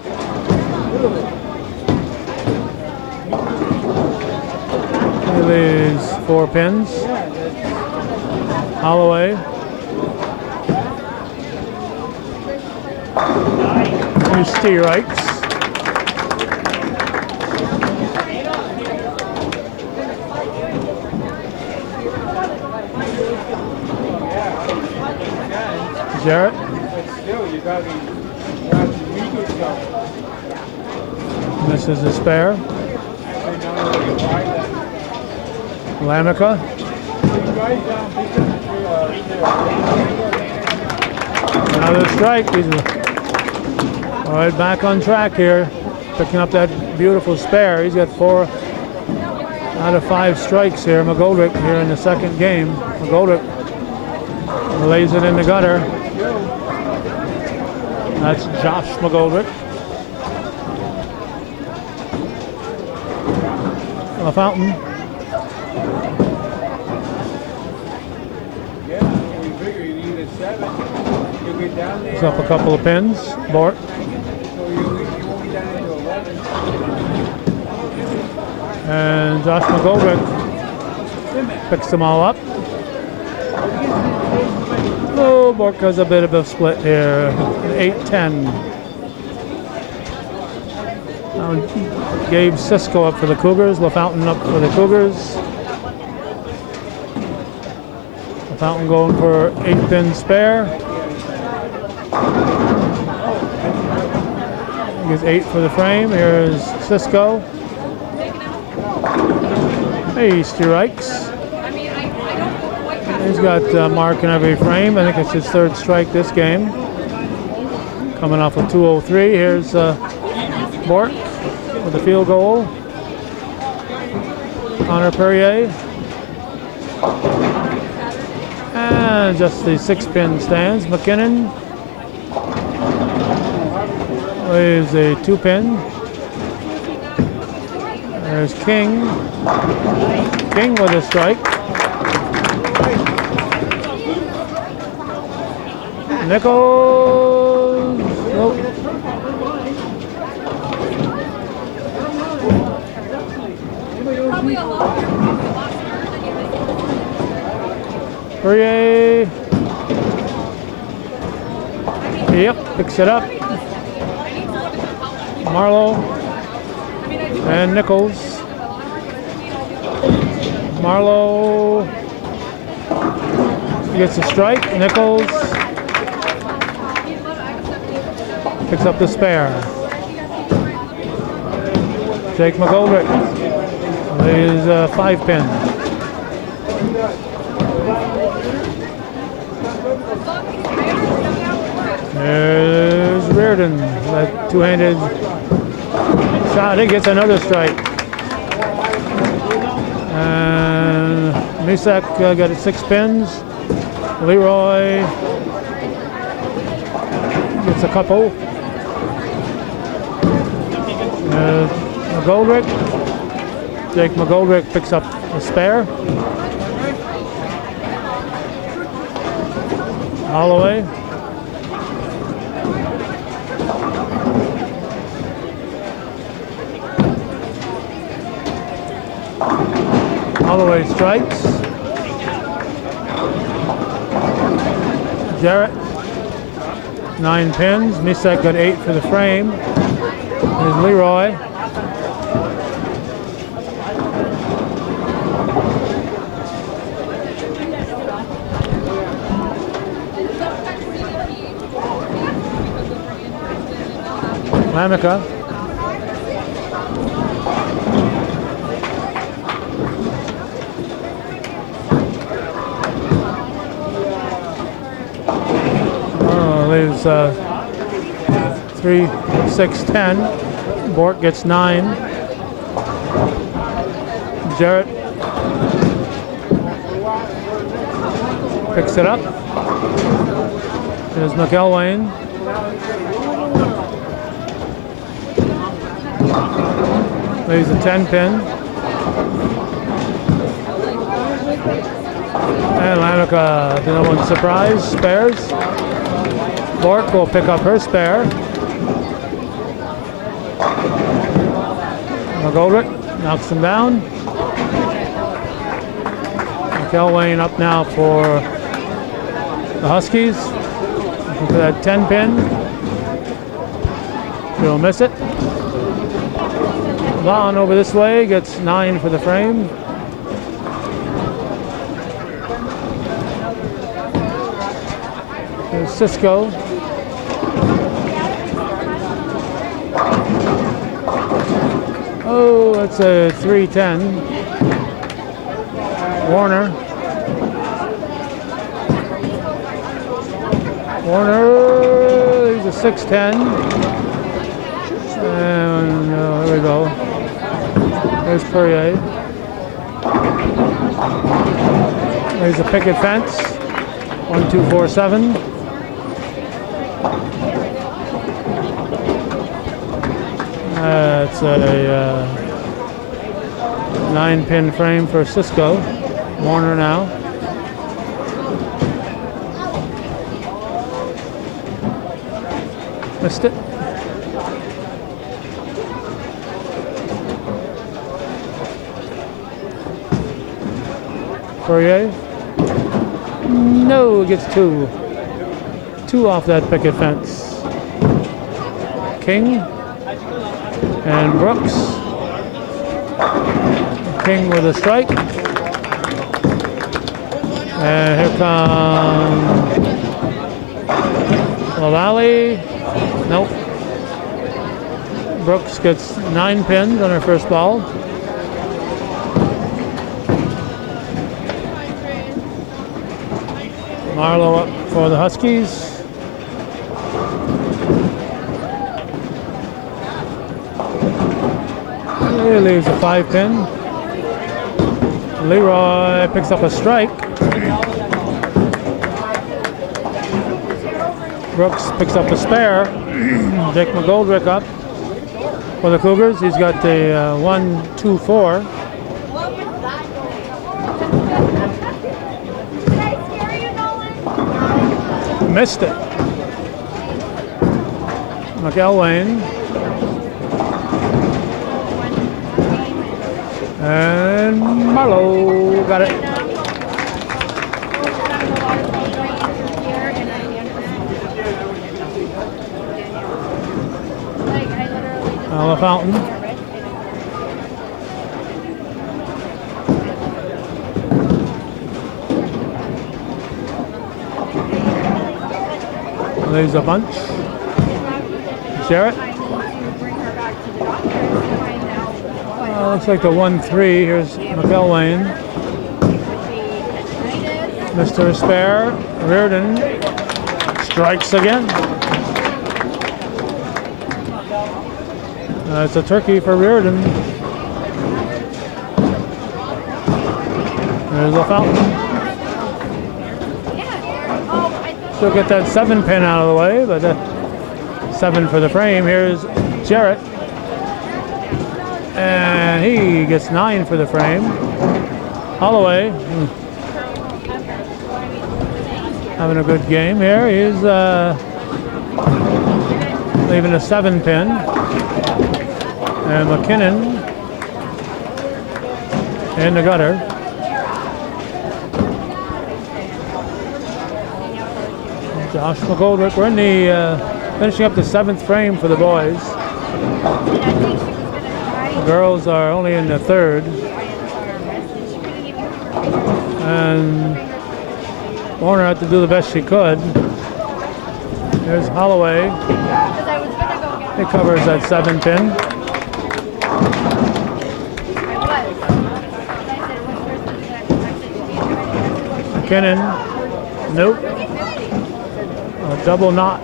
He leaves 4 pins. Holloway. There's Steerites. Jarrett. This is a spare. Lamica. Another strike. He's all right, back on track here. Picking up that beautiful spare. He's got 4 out of 5 strikes here. McGoldrick here in the second game. McGoldrick lays it in the gutter. That's Josh McGoldrick. Fountain. He's up a couple of pins. Bort. And Josh McGoldrick picks them all up. Oh, Bort has a bit of a split here. 8-10. Gabe Cisco up for the Cougars. LaFountain up for the Cougars. LaFountain going for 8-pin spare. He gets 8 for the frame. Here's Cisco. Hey, Steerites. He's got mark in every frame. I think it's his 3rd strike this game. Coming off of 203. Here's Bort with the field goal. Connor Perrier. And just the 6-pin stands. McKinnon leaves a 2-pin. There's King. King with a strike. Nichols. Nope. Perrier. Yep, picks it up. Marlowe and Nichols. Marlowe gets a strike. Nichols picks up the spare. Jake McGoldrick lays a 5-pin. There's Reardon, that 2-handed shot. He gets another strike. And Misak got 6 pins. Leroy gets a couple. McGoldrick. Jake McGoldrick picks up a spare. Holloway. Holloway strikes. Jarrett, 9 pins. Misek got 8 for the frame. There's Leroy. Lamica. Leaves 3, 6, 10. Bork gets 9. Jarrett picks it up. There's McElwain. Leaves a 10 pin. And Lamica, to no one's surprise, spares. Bork will pick up her spare. McGoldrick knocks him down. McElwain up now for the Huskies. Looking for that 10 pin. She'll miss it. Vaughn over this way gets 9 for the frame. There's Cisco. Oh, that's a 310. Warner. Warner, he's a 610. And there we go. There's Perrier. There's a picket fence. 1, 2, 4, 7. It's a 9-pin frame for Cisco. Warner now. Missed it. Perrier. No, it gets 2. 2 off that picket fence. King. And Brooks. King with a strike. And here comes LaValle. Nope. Brooks gets 9 pins on her first ball. Marlowe up for the Huskies. He leaves a 5-pin. Leroy picks up a strike. Brooks picks up a spare. Jake McGoldrick up for the Cougars. He's got the 1, 2, 4. Missed it. McElwain. And Marlowe got it. The fountain. There's a bunch. Jarrett. Looks like the 1-3. Here's McElwain. Mr. Spare. Reardon strikes again. It's a turkey for Reardon. There's a fountain. She'll get that 7-pin out of the way, but 7 for the frame. Here's Jarrett. And he gets 9 for the frame. Holloway having a good game here. He's leaving a 7-pin. And McKinnon in the gutter. Josh McGoldrick. We're in the finishing up the 7th frame for the boys. The girls are only in the 3rd. And Warner had to do the best she could. There's Holloway. He covers that 7 pin. McKinnon. Nope. A double knot.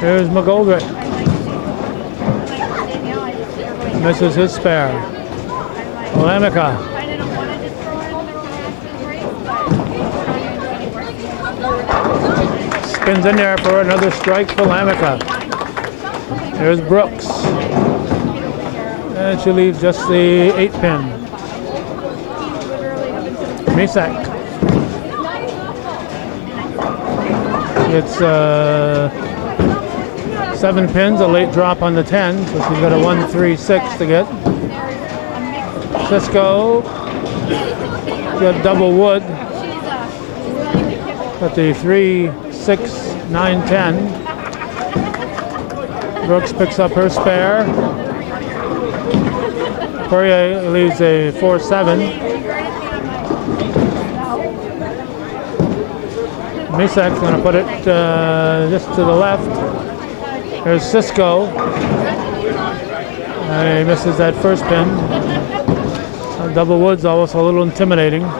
Here's McGoldrick. Misses his spare. Lamica. Spins in there for another strike for Lamica. There's Brooks. And she leaves just the 8 pin. Misak. It's 7 pins, a late drop on the 10, so she's got a 1-3-6 to get. Cisco. Got double wood. Got the 3-6-9-10. Brooks picks up her spare. Poirier leaves a 4-7. Misak's going to put it just to the left. There's Cisco. And he misses that first pin. Double wood's almost a little intimidating. All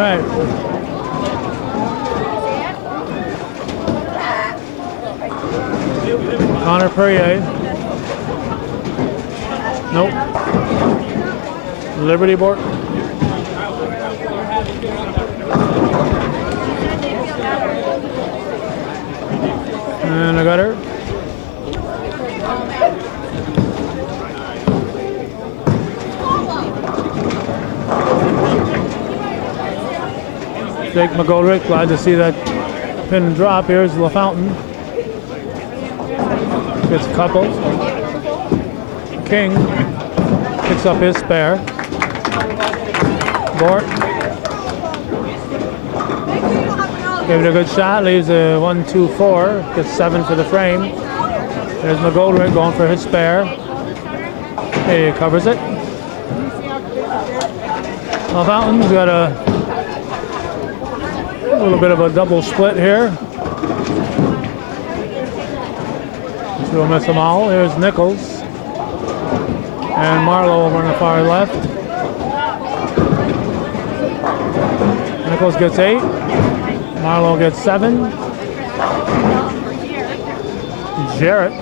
right. Connor Perrier. Nope. Liberty Bork. And I got her. Jake McGoldrick, glad to see that pin drop. Here's LaFountain. Gets a couple. King picks up his spare. Bort. Gave it a good shot, leaves a 1-2-4, gets 7 for the frame. There's McGoldrick going for his spare. He covers it. Well, Fountain's got a little bit of a double split here. She'll miss them all. Here's Nichols. And Marlowe over on the far left. Nichols gets 8. Marlowe gets 7. Jarrett.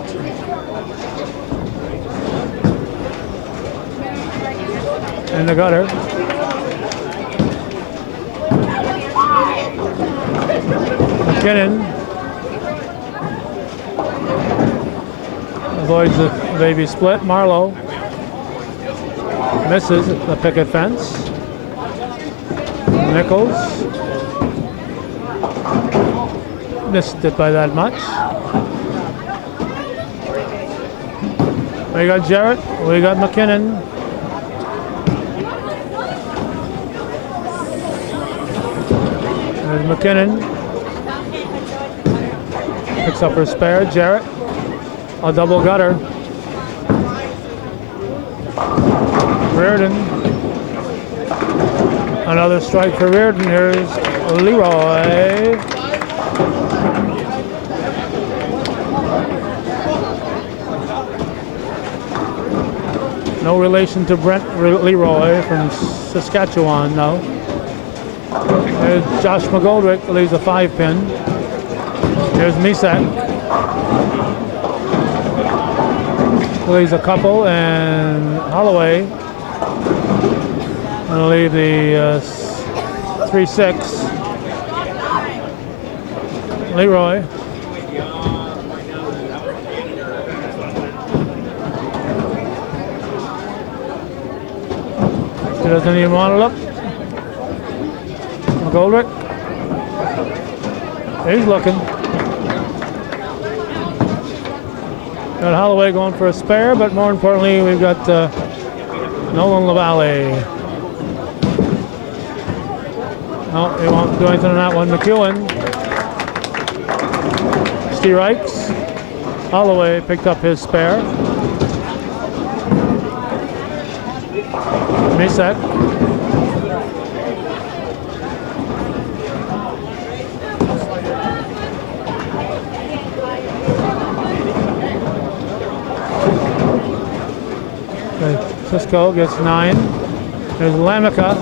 In the gutter. McKinnon avoids the baby split. Marlowe misses the picket fence. Nichols missed it by that much. We got Jarrett, we got McKinnon. There's McKinnon. Picks up her spare. Jarrett, a double gutter. Reardon. Another strike for Reardon. Here's Leroy. No relation to Brent Leroy from Saskatchewan, no. There's Josh McGoldrick, leaves a 5 pin. Here's Misak. Leaves a couple, and Holloway gonna leave the 3-6. Leroy. He doesn't even want to look. McGoldrick. He's looking. Got Holloway going for a spare, but more importantly, we've got Nolan LaValle. No, he won't do anything on that one. McEwen. Steve Reichs. Holloway picked up his spare. Misek. Cisco gets 9. There's Lamica.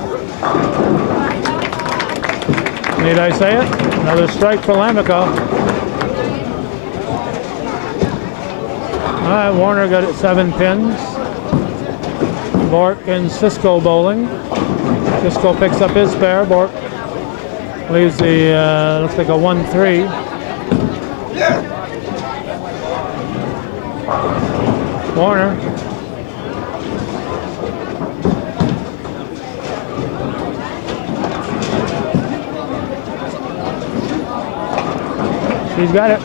Need I say it? Another strike for Lamica. All right, Warner got it 7 pins. Bork and Cisco bowling. Cisco picks up his spare. Bork leaves the, looks like a 1-3. Warner. He's got it.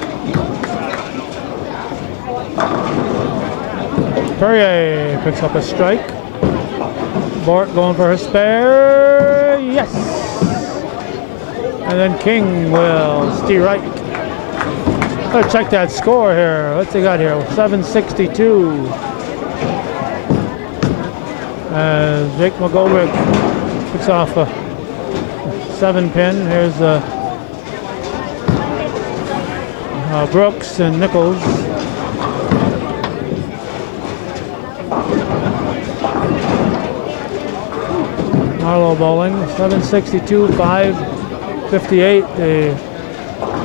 Perrier picks up a strike. Bort going for her spare. Yes. And then King will Steve Wright. Let's check that score here. What's he got here? 762. Jake McGoldrick picks off a 7 pin. Here's Brooks and Nichols. Marlowe bowling, 762, 558. The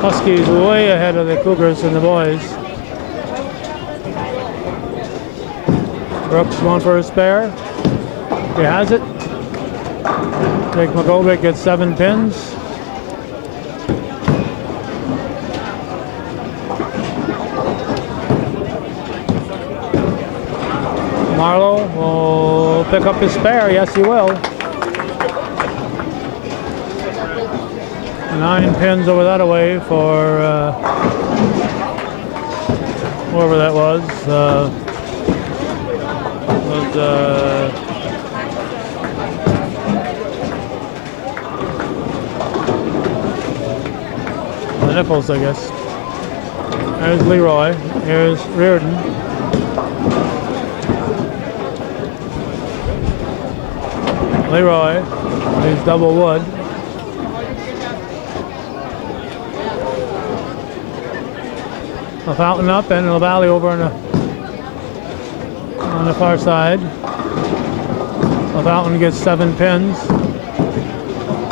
Huskies way ahead of the Cougars and the boys. Brooks going for a spare. He has it. Jake McGoldrick gets 7 pins. Marlowe will pick up his spare. Yes, he will. 9 pins over that away for whoever that was. The Nichols, I guess. There's Leroy. Here's Reardon. Leroy, he's double wood. A Fountain up and LaValle over on the far side. A Fountain gets 7 pins.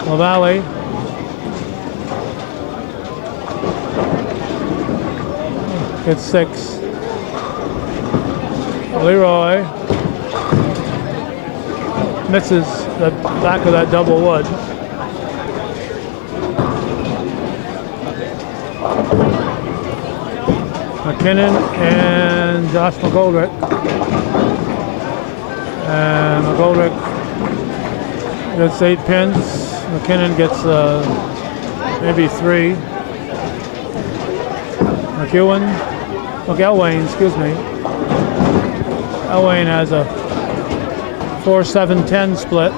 LaValle. Gets 6. Leroy misses the back of that double wood. McKinnon and Josh McGoldrick. And McGoldrick gets 8 pins. McKinnon gets maybe 3. McElwain, excuse me. Elwain has a 4-7-10 split.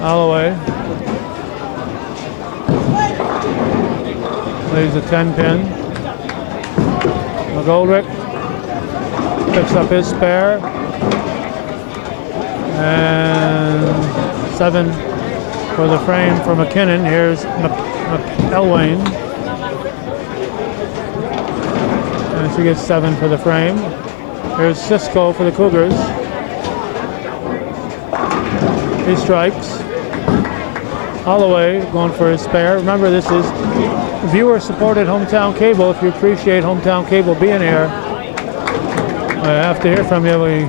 Holloway leaves a 10 pin. McGoldrick picks up his spare. And 7 for the frame for McKinnon. Here's Elwain. And she gets 7 for the frame. Here's Cisco for the Cougars. He strikes. Holloway going for his spare. Remember, this is viewer-supported hometown cable. If you appreciate hometown cable being here, I have to hear from you. We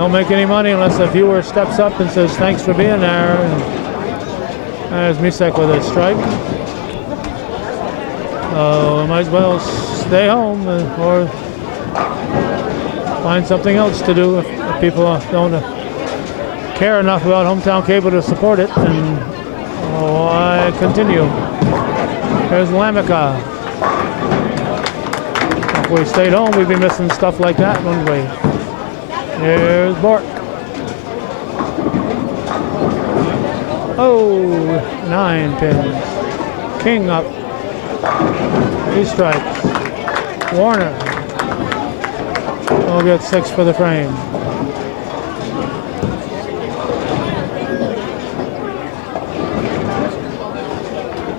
don't make any money unless a viewer steps up and says thanks for being there. And there's Misek with a strike. So might as well stay home or find something else to do if people don't care enough about hometown cable to support it, and I continue. There's Lamica. If we stayed home, we'd be missing stuff like that, wouldn't we? Here's Bork. Oh, 9 pins. King up. 3 strikes. Warner. We'll get 6 for the frame.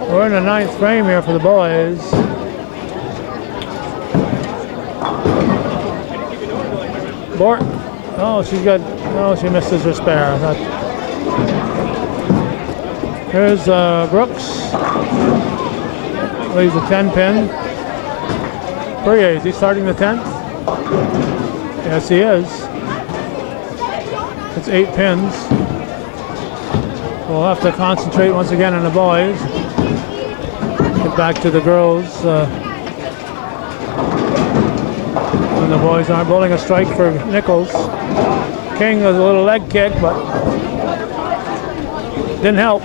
We're in the 9th frame here for the boys. Bork. Oh, she's got. Oh, she misses her spare. Here's Brooks. Leaves a 10 pin. Poirier, is he starting the 10th? Yes, he is. It's 8 pins. We'll have to concentrate once again on the boys. Get back to the girls. When the boys aren't bowling a strike for Nichols. King was a little leg kick, but didn't help.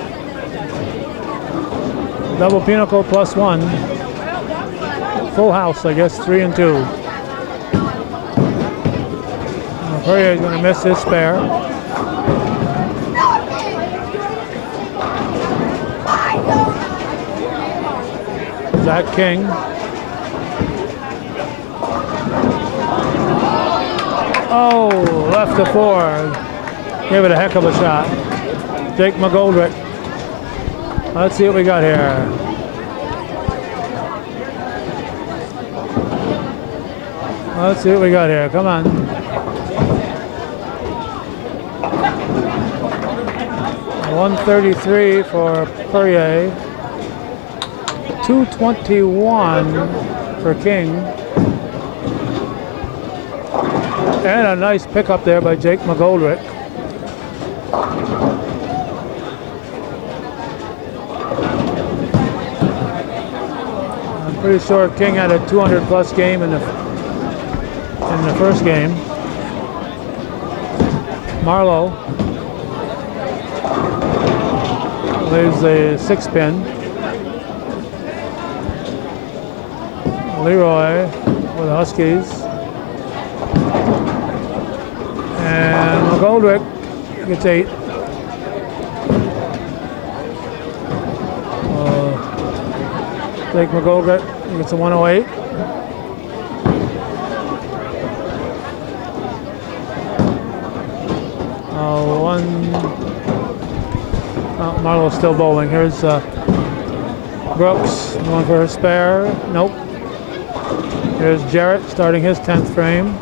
Double pinnacle +1. Full house, I guess, 3 and 2. Poirier is going to miss his spare. Zach King. Oh, left to 4. Gave it a heck of a shot. Jake McGoldrick. Let's see what we got here. Let's see what we got here. Come on. $133 for Poirier. $221 for King. And a nice pickup there by Jake McGoldrick. I'm pretty sure King had a 200+ game in the first game. Marlowe leaves a 6 pin. Leroy for the Huskies. And McGoldrick gets 8. Jake McGoldrick gets a 108. Marlowe's still bowling. Here's Brooks going for a spare. Nope. Here's Jarrett starting his 10th frame.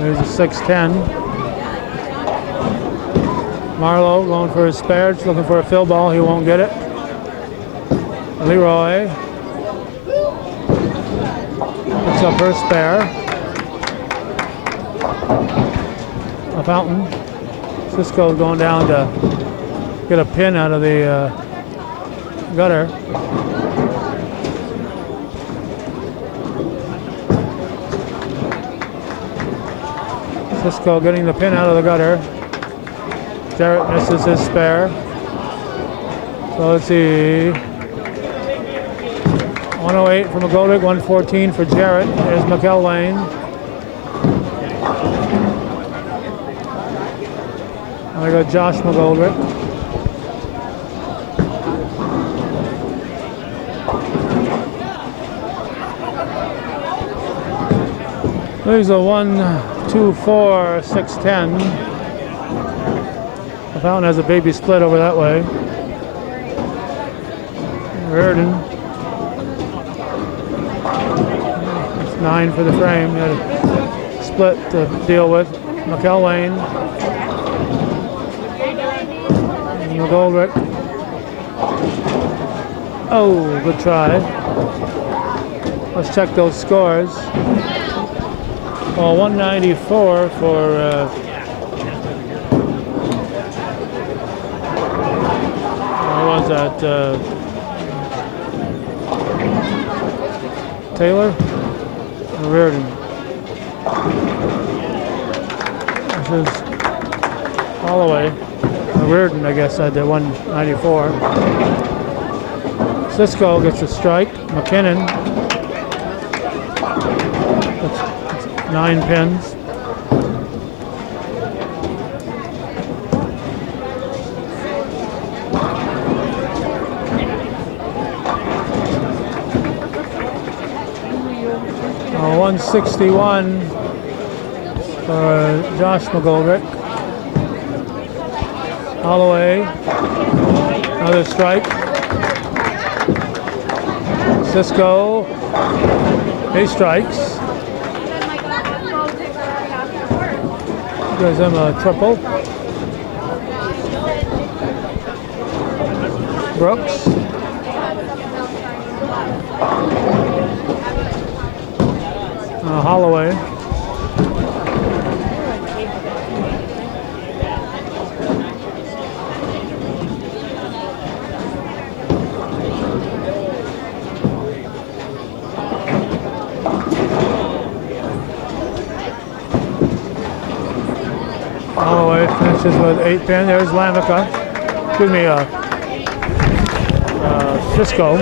There's a 6-10. Marlowe going for his spare, just looking for a fill ball. He won't get it. Leroy picks up her spare. A fountain. Cisco going down to get a pin out of the gutter. Cisco getting the pin out of the gutter. Jarrett misses his spare. So let's see. 108 for McGoldrick, 114 for Jarrett. There's McElwain. And we got Josh McGoldrick. There's a 1, 2, 4, 6, 10. The fountain has a baby split over that way. Reardon. It's 9 for the frame. He had a split to deal with. McElwain. McGoldrick. Oh, good try. Let's check those scores. Well, 194 for what was that? Taylor or Reardon? This is Holloway. Reardon, I guess, at the 194. Cisco gets a strike. McKinnon. That's 9 pins. Oh, 161 for Josh McGoldrick. Holloway, another strike. Cisco, he strikes. Gives him a triple. Brooks. Holloway. Holloway finishes with 8 pin. There's Lamica. Excuse me, Cisco.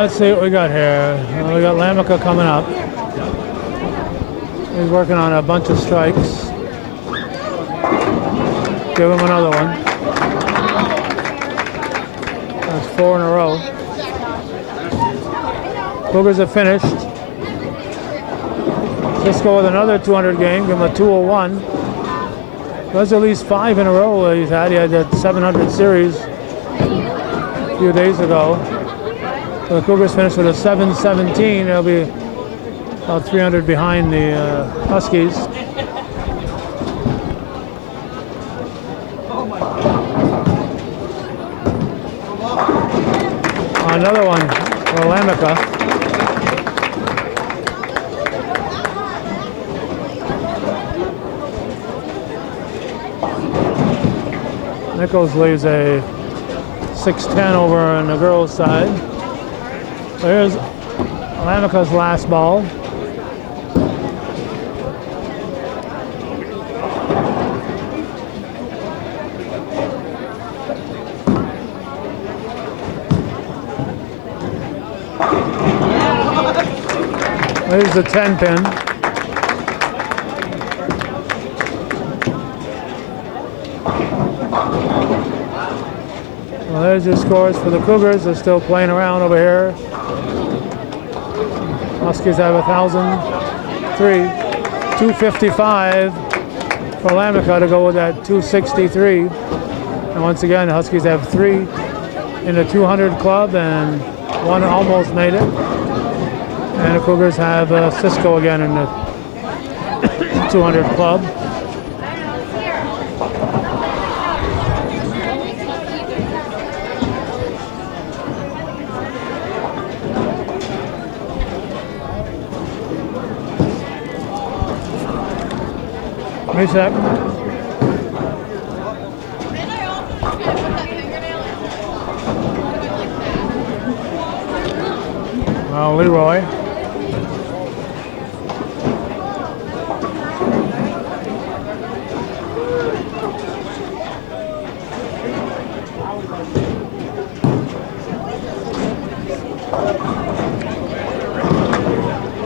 Let's see what we got here. We got Lamica coming up. He's working on a bunch of strikes. Give him another one. That's 4 in a row. Cougars have finished. Cisco with another 200 game, give him a 201. That's at least 5 in a row he's had. He had that 700 series a few days ago. So the Cougars finished with a 717. They'll be about 300 behind the Huskies. Another one for Lamica. Nichols leaves a 610 over on the girls' side. So here's Lamica's last ball. There's the 10 pin. Well, there's your scores for the Cougars. They're still playing around over here. Huskies have 1,003. 255 for Lamica to go with that 263. And once again, the Huskies have 3 in the 200 club and 1 almost made it. And the Cougars have Cisco again in the 200 club. Reset. Well, Leroy.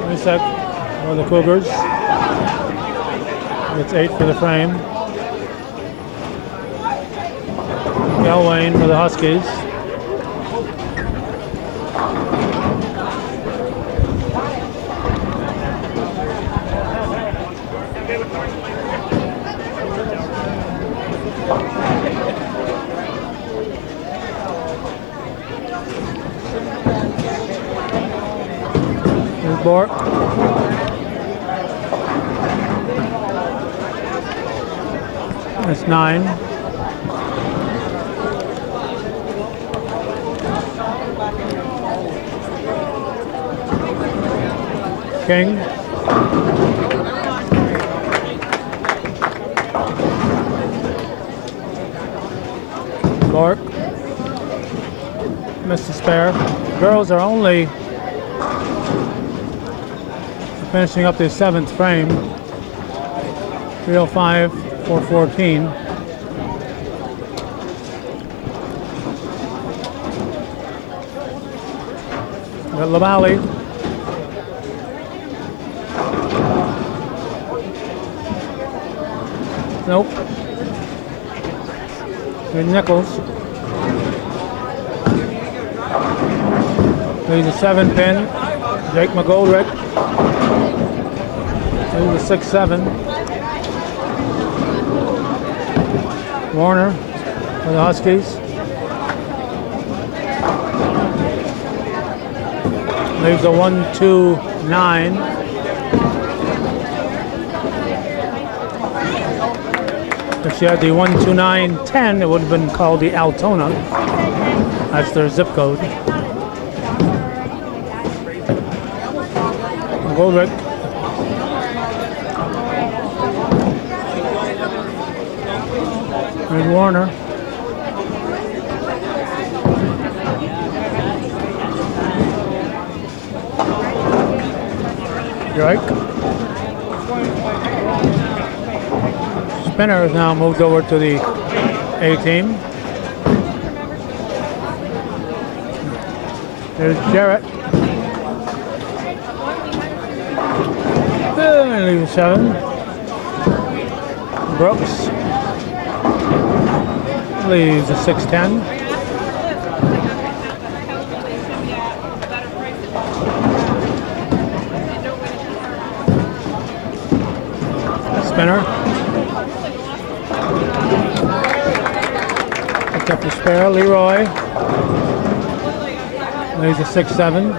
Reset for the Cougars. It's 8 for the frame. Wayne for the Huskies. Here's Bork. That's 9. King. Bork. Missed the spare. Girls are only finishing up their 7th frame. 305, 414. Got LaValle. Nope. Good Nichols. He's a 7-pin. Jake McGoldrick. He's a 6-7. Warner for the Huskies. Leaves a 1-2-9. If she had the 12910, it would have been called the Altona. That's their zip code. Goldrick. There's Warner. Drake. Spinner has now moved over to the A team. There's Jarrett. Leaves 7. Brooks. Leaves a 6-10. Spinner. Picked up the spare. Leroy. Leaves a 6-7.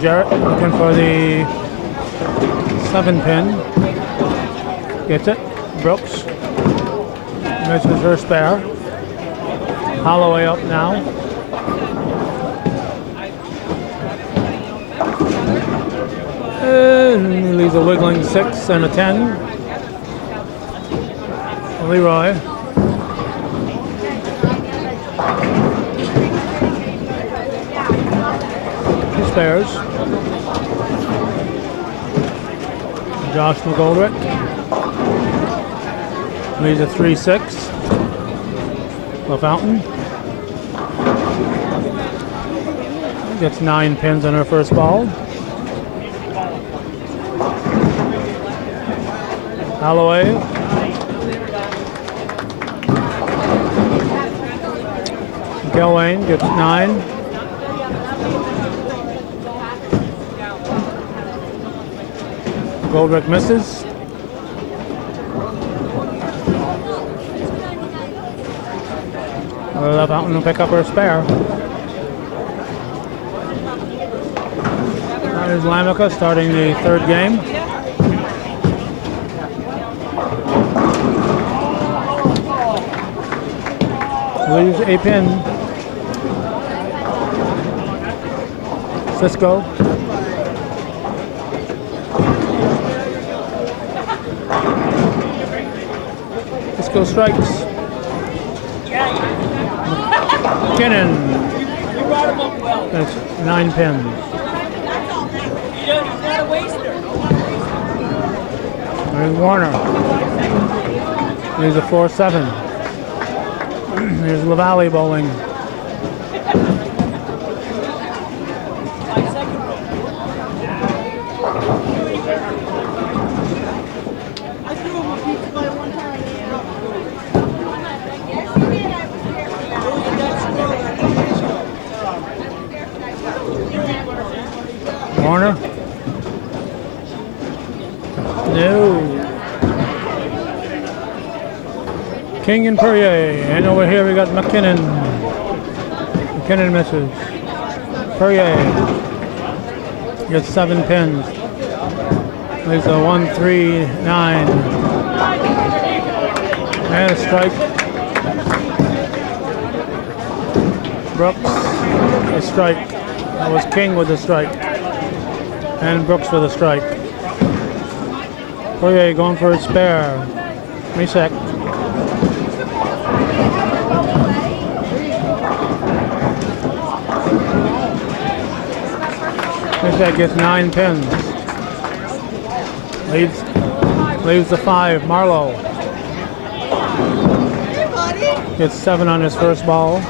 Jarrett looking for the 7-pin. Gets it. Brooks. Misses her spare. Holloway up now. And leaves a wiggling 6 and a 10. Leroy. Two spares. Josh McGoldrick. Leaves a 3-6. LaFountain. Gets 9 pins on her first ball. Holloway. Gelwain gets 9. Goldrick misses. LaFountain will pick up her spare. There's Lamica starting the 3rd game. Leaves a pin. Cisco. Cisco strikes. McKinnon. That's 9 pins. There's Warner. There's a 4-7. There's LaValle bowling. Warner. No. King and Perrier. And over here we got McKinnon. McKinnon misses. Perrier gets 7 pins. There's a 1-3-9. And a strike. Brooks, a strike. That was King with a strike. And Brooks with a strike. Poirier going for his spare. Misek. Mishak gets 9 pins. Leaves the 5. Marlowe gets 7 on his first ball.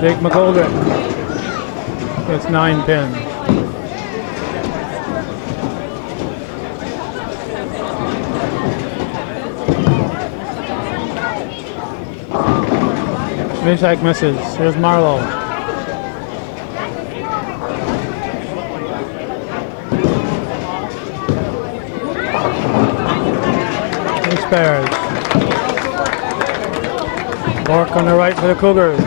Jake McGoldrick gets 9 pins. Mishak misses. Here's Marlowe. He spares. Bork on the right for the Cougars.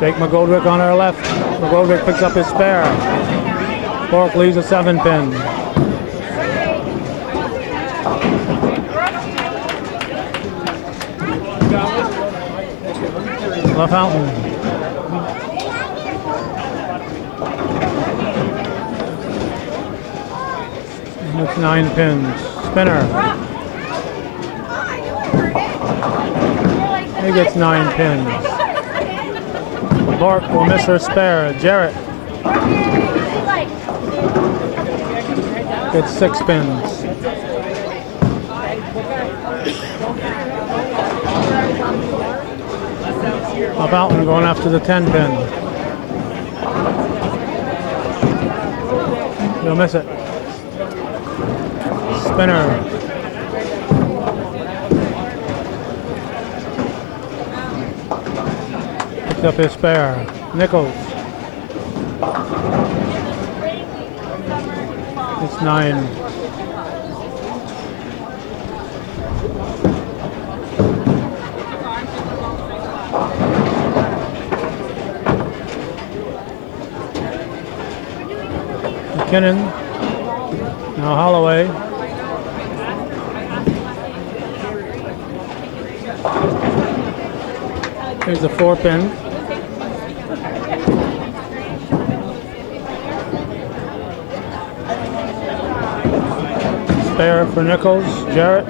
Jake McGoldrick on our left. McGoldrick picks up his spare. Bork leaves a 7 pin. LaFountain. That's 9 pins. Spinner. He gets 9 pins. Bork will miss her spare. Jarrett gets 6 pins. LaFountain going after the 10 pin. He'll miss it. Spinner. Picks up his spare. Nichols. It's 9. McKinnon. Now Holloway. Here's the 4 pin. Spare for Nichols. Jarrett.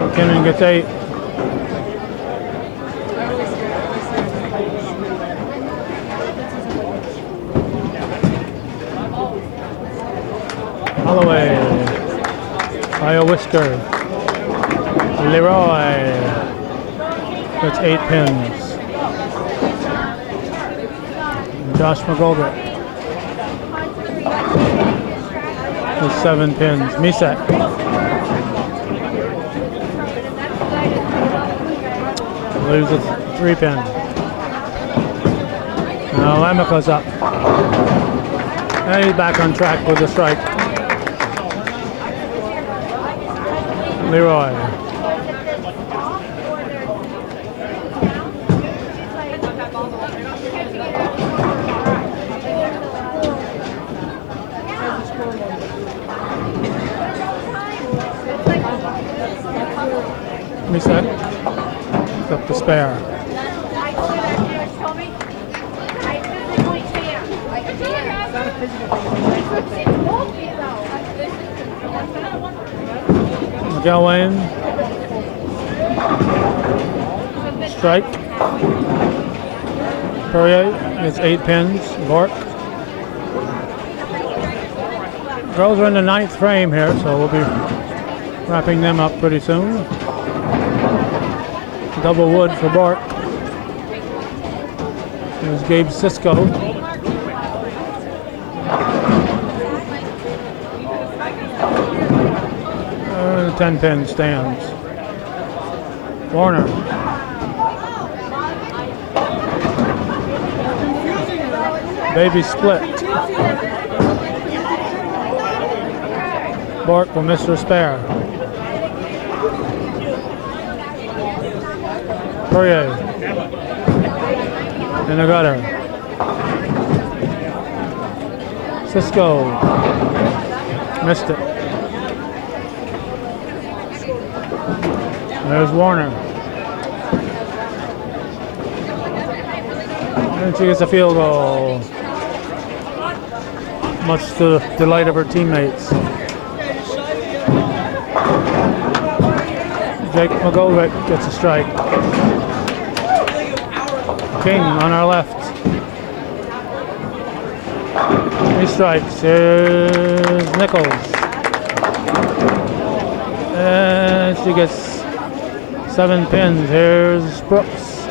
McKinnon gets 8. Holloway. By a whisker. Leroy. That's 8 pins. Josh McGoldrick. That's 7 pins. Misak. Lose a 3 pin. Now Amico's up. And he's back on track with the strike. Leroy. Misak. Up the spare. McElwain. Strike. Perrier gets 8 pins. Bork. Girls are in the 9th frame here, so we'll be wrapping them up pretty soon. Double wood for Bork. There's Gabe Cisco. The 10 pin stands. Warner. Baby split. Bork will miss her spare. Perrier in the gutter. Cisco missed it. There's Warner. And she gets a field goal. Much to the delight of her teammates. Jake McGoldrick gets a strike. King on our left. 3 strikes. Here's Nichols. And she gets 7 pins. Here's Brooks.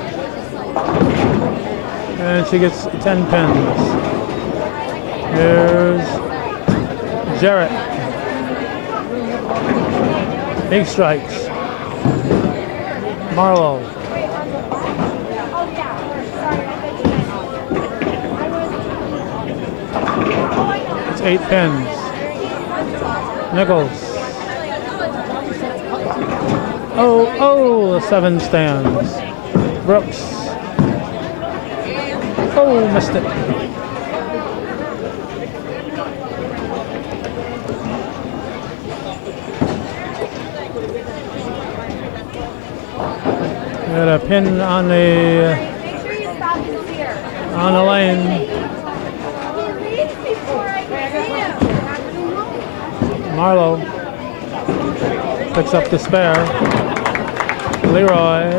And she gets 10 pins. Here's Jarrett. 8 strikes. Marlowe. It's 8 pins. Nichols. Oh, the 7 stands. Brooks. Oh, missed it. Got a pin on the lane. Marlowe picks up the spare. Leroy.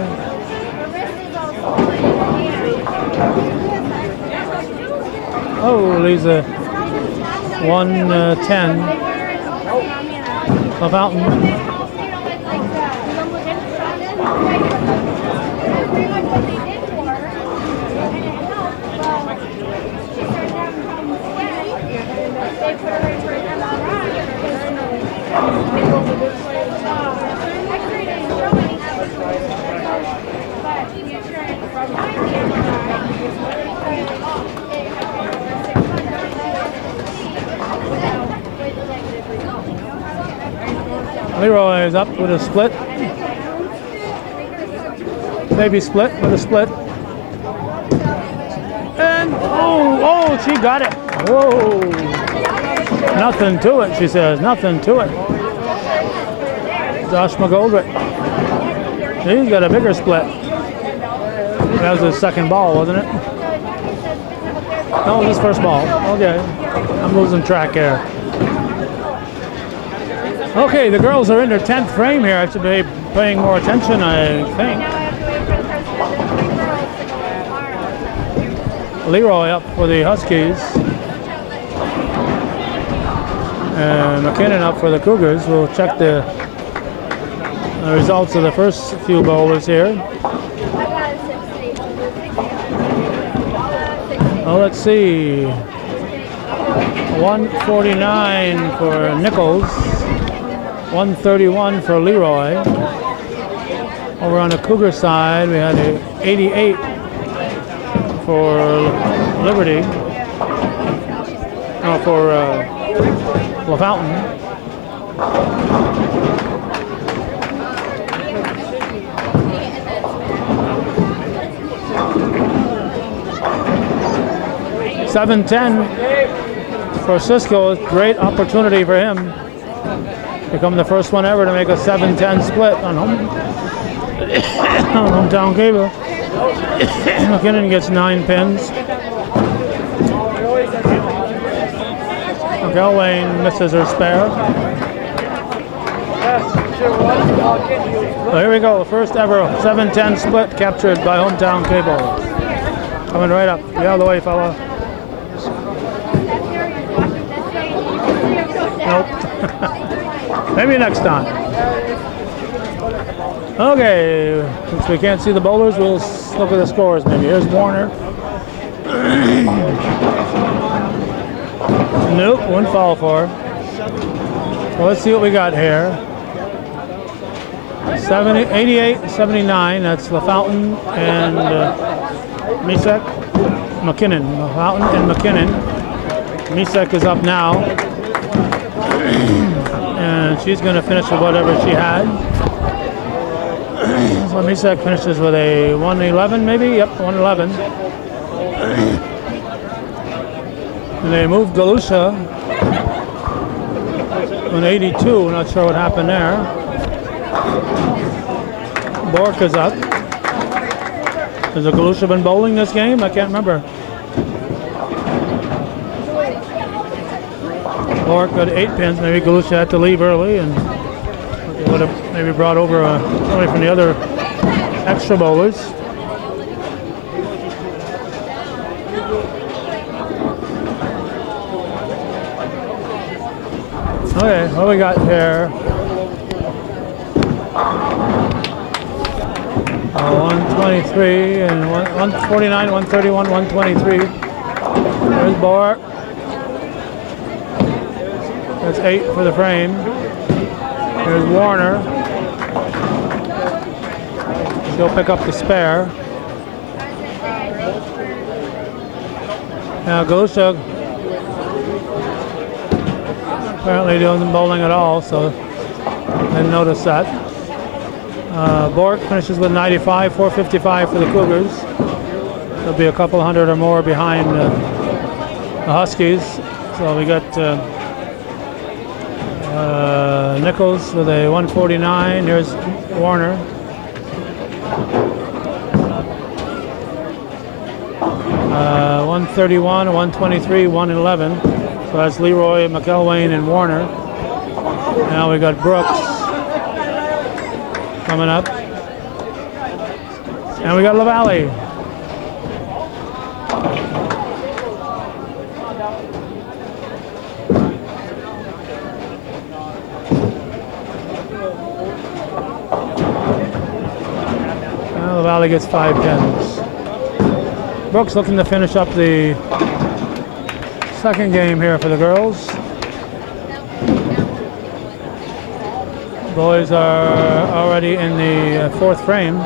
Oh, leaves a 110. Fountain. Leroy is up with a split. Maybe split with a split. And oh, she got it. Whoa. Nothing to it, she says. Nothing to it. Josh McGoldrick. He's got a bigger split. That was his second ball, wasn't it? No, his first ball. Okay. I'm losing track here. Okay, the girls are in their 10th frame here. I should be paying more attention, I think. Leroy up for the Huskies. And McKinnon up for the Cougars. We'll check the results of the first few bowlers here. Well, let's see. 149 for Nichols. 131 for Leroy. Over on the Cougar side, we had a 88 for Liberty. No, for LaFountain. $7.10 for Cisco. Great opportunity for him. Become the first one ever to make a 7-10 split on hometown cable. McKinnon gets 9 pins. McElwain misses her spare. So here we go, the first ever 7-10 split captured by hometown cable. Coming right up. Get out of the way, fella. Nope. Maybe next time. Okay, since we can't see the bowlers, we'll look at the scores maybe. Here's Warner. Nope, wouldn't fall for her. Well, let's see what we got here. 88, 79, that's LaFountain and Misek. McKinnon, LaFountain and McKinnon. Misek is up now. And she's going to finish with whatever she had. So Misek finishes with a 111 maybe? Yep, 111. And they moved Galusha to an 82. Not sure what happened there. Bork is up. Has Galusha been bowling this game? I can't remember. Bork got 8 pins. Maybe Galusha had to leave early and They would have maybe brought over somebody from the other extra bowlers. Okay, what we got here? 123 and 149, 131, 123. There's Bart. That's 8 for the frame. There's Warner. She'll pick up the spare. Now Galusha apparently doesn't bowling at all, so didn't notice that. Bork finishes with 95, 455 for the Cougars. There'll be a couple hundred or more behind the Huskies. So we got Nichols with a 149. Here's Warner. Uh, 131, 123, 111. So that's Leroy, McElwain, and Warner. Now we got Brooks coming up. And we got LaValle. Well, LaValle gets 5 pins. Brooks looking to finish up the second game here for the girls. Boys are already in the fourth frame.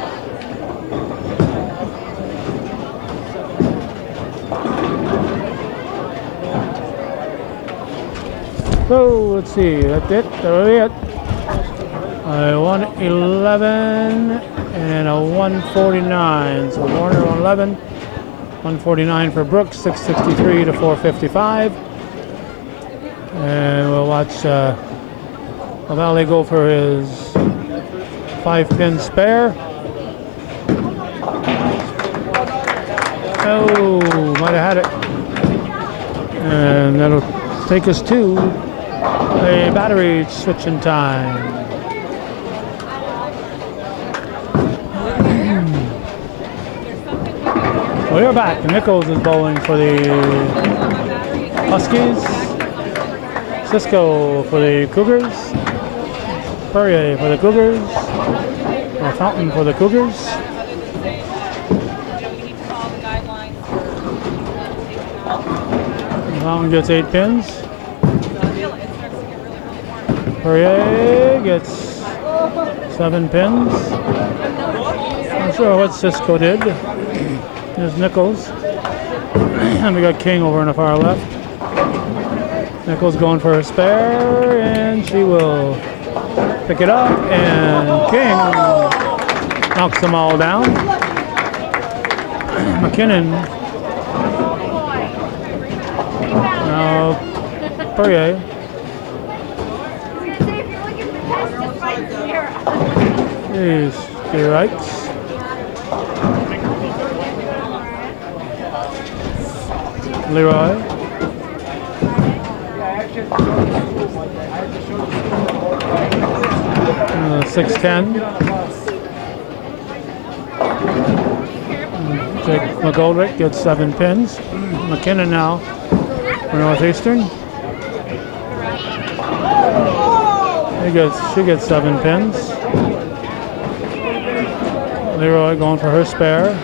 So let's see, that's it, that's it. A 111 and a 149. So Warner 111, 149 for Brooks, 663 to 455. And we'll watch LaValle go for his 5-pin spare. Oh, might have had it. And that'll take us to a battery switching time. We are back. Nichols is bowling for the Huskies. Cisco for the Cougars. Perrier for the Cougars. Or Fountain for the Cougars. Fountain gets 8 pins. Perrier gets 7 pins. Not sure what Cisco did. There's Nichols. And we got King over on the far left. Nichols going for a spare, and she will pick it up, and King knocks them all down. McKinnon. Now Perrier. Jeez, yikes. Leroy. 610. Jake McGoldrick gets 7 pins. McKinnon now for Northeastern. She gets 7 pins. Leroy going for her spare.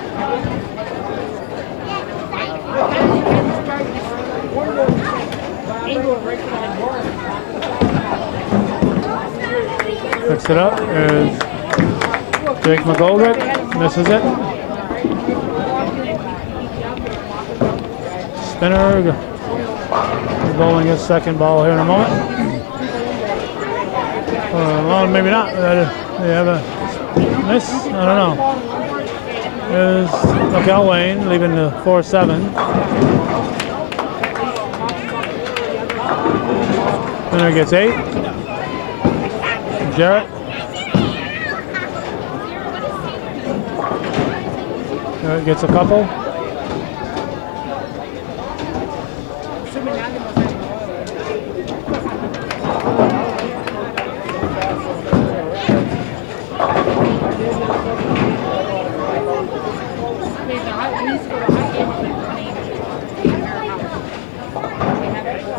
Picks it up. There's Jake McGoldrick. Misses it. Spinner. Bowling his second ball here in a moment. Well, maybe not. They have a miss. I don't know. There's McElwain leaving the 4-7. Spinner gets 8. Jarrett. Jarrett gets a couple.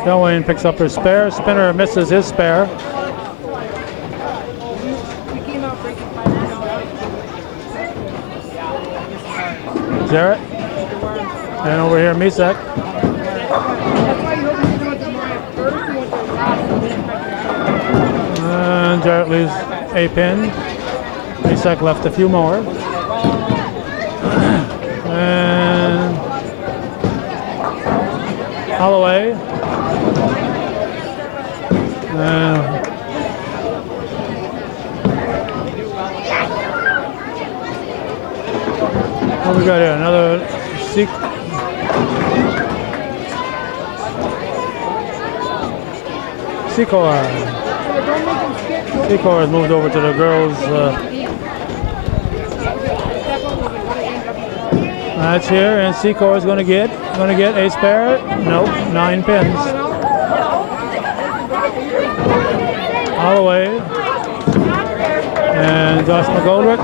McElwain picks up her spare. Spinner misses his spare. Jarrett. And over here, Misek. And Jarrett leaves a pin. Misek left a few more. And Holloway. What we got here? Another Secor has moved over to the girls' match here, and Secor is going to get a spare. Nope, 9 pins. Holloway and Josh McGoldrick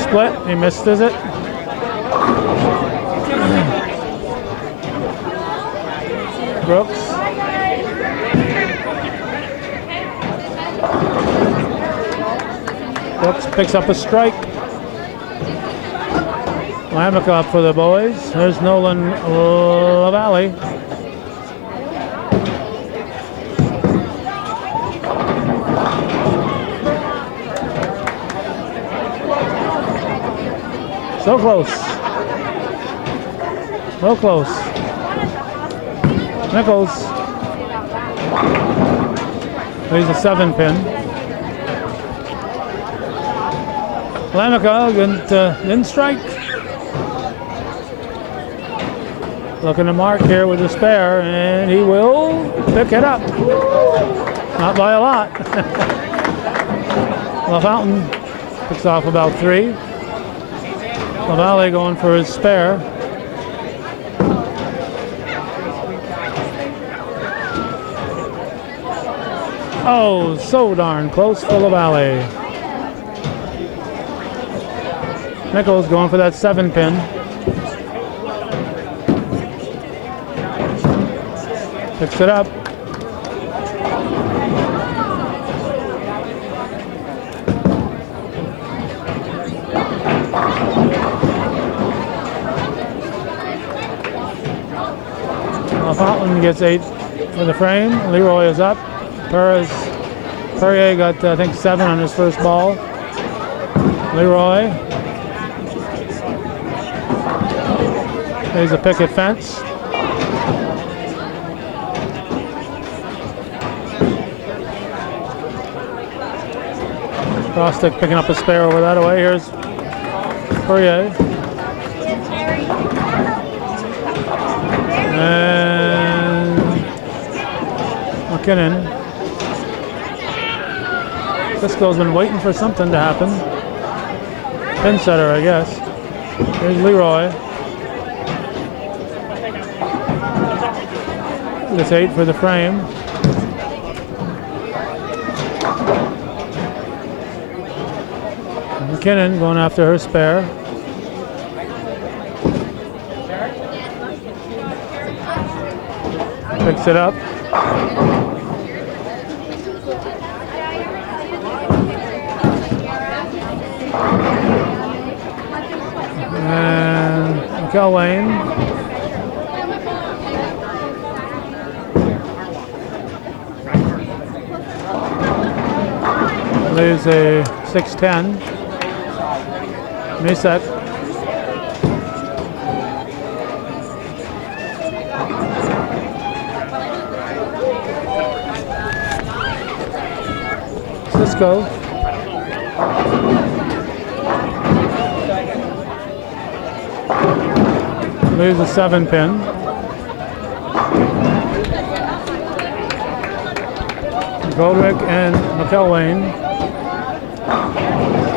split. He misses it. Brooks. Brooks picks up a strike. Lamica up for the boys. There's Nolan LaValle. So close. So close. Nichols. He's a 7 pin. Lamica didn't strike. Looking to mark here with a spare, and he will pick it up. Not by a lot. LaFountain picks off about 3. LaValle going for his spare. Oh, so darn close for LaValle. Nichols going for that 7 pin. Picks it up. Fountain gets 8 for the frame. Leroy is up. Perrier got, I think, 7 on his first ball. Leroy. There's a picket fence. Rostick picking up a spare over that away. Here's Perrier. And McKinnon. Cisco's been waiting for something to happen. Pin setter, I guess. Here's Leroy. That's 8 for the frame. McKinnon going after her spare. Picks it up. And McElwain. Leaves a 6-10. Misek. Cisco. Leaves a 7 pin. Goldrick and McElwain.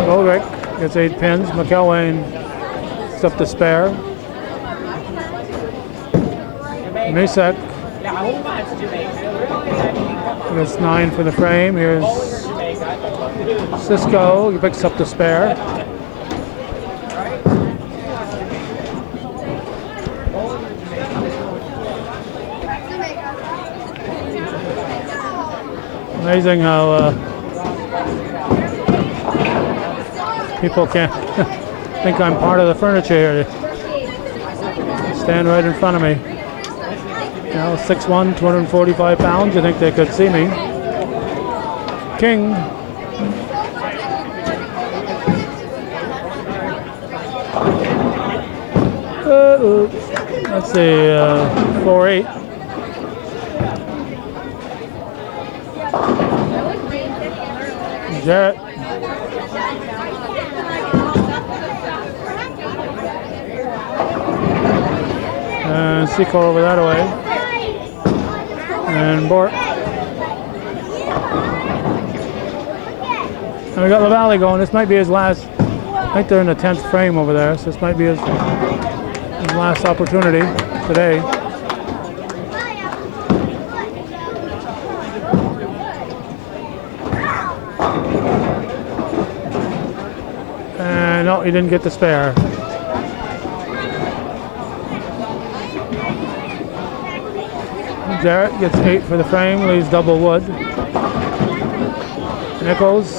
Goldrick gets 8 pins. McElwain picks up the spare. Misek gets 9 for the frame. Here's Cisco. He picks up the spare. Amazing how people can't think I'm part of the furniture here. They stand right in front of me. You know, 6'1", 245 pounds. You think they could see me. King. Let's see, 4'8". Jarrett. And Seco over that way. And Bort. And we got LaValle going. This might be his last. I think they're in the 10th frame over there, so this might be his last opportunity today. And no, he didn't get the spare. Jarrett gets 8 for the frame, leaves double wood. Nichols.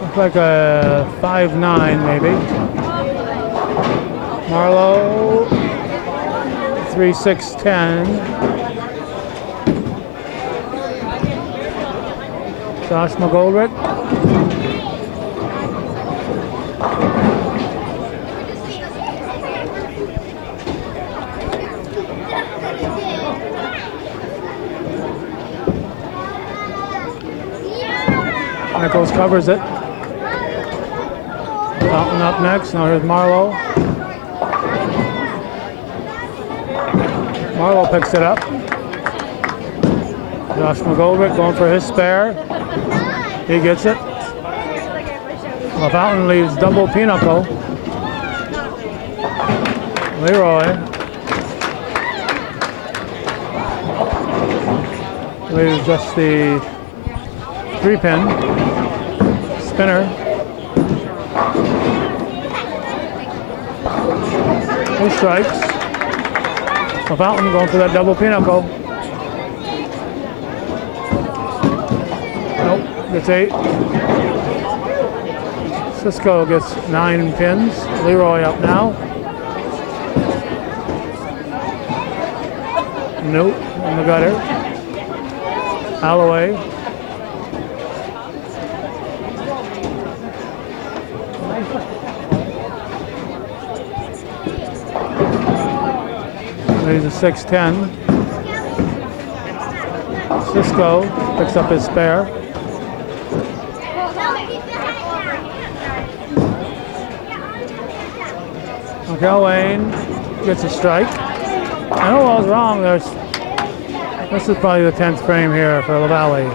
Looks like a 5'9" maybe. Marlowe, 3'6", Josh McGoldrick. Nichols covers it. Fountain up next. Now here's Marlowe. Marlowe picks it up. Josh McGoldrick going for his spare. He gets it. Well, Fountain leaves double pinochle. Leroy leaves just the 3-pin. Spinner. Two strikes. So Fountain going for that double pinochle. Nope, gets 8. Cisco gets 9 pins. Leroy up now. Nope, in the gutter. Alloway. He's a 6'10". Cisco picks up his spare. McElwain gets a strike. I know I was wrong. This is probably the 10th frame here for LaValle.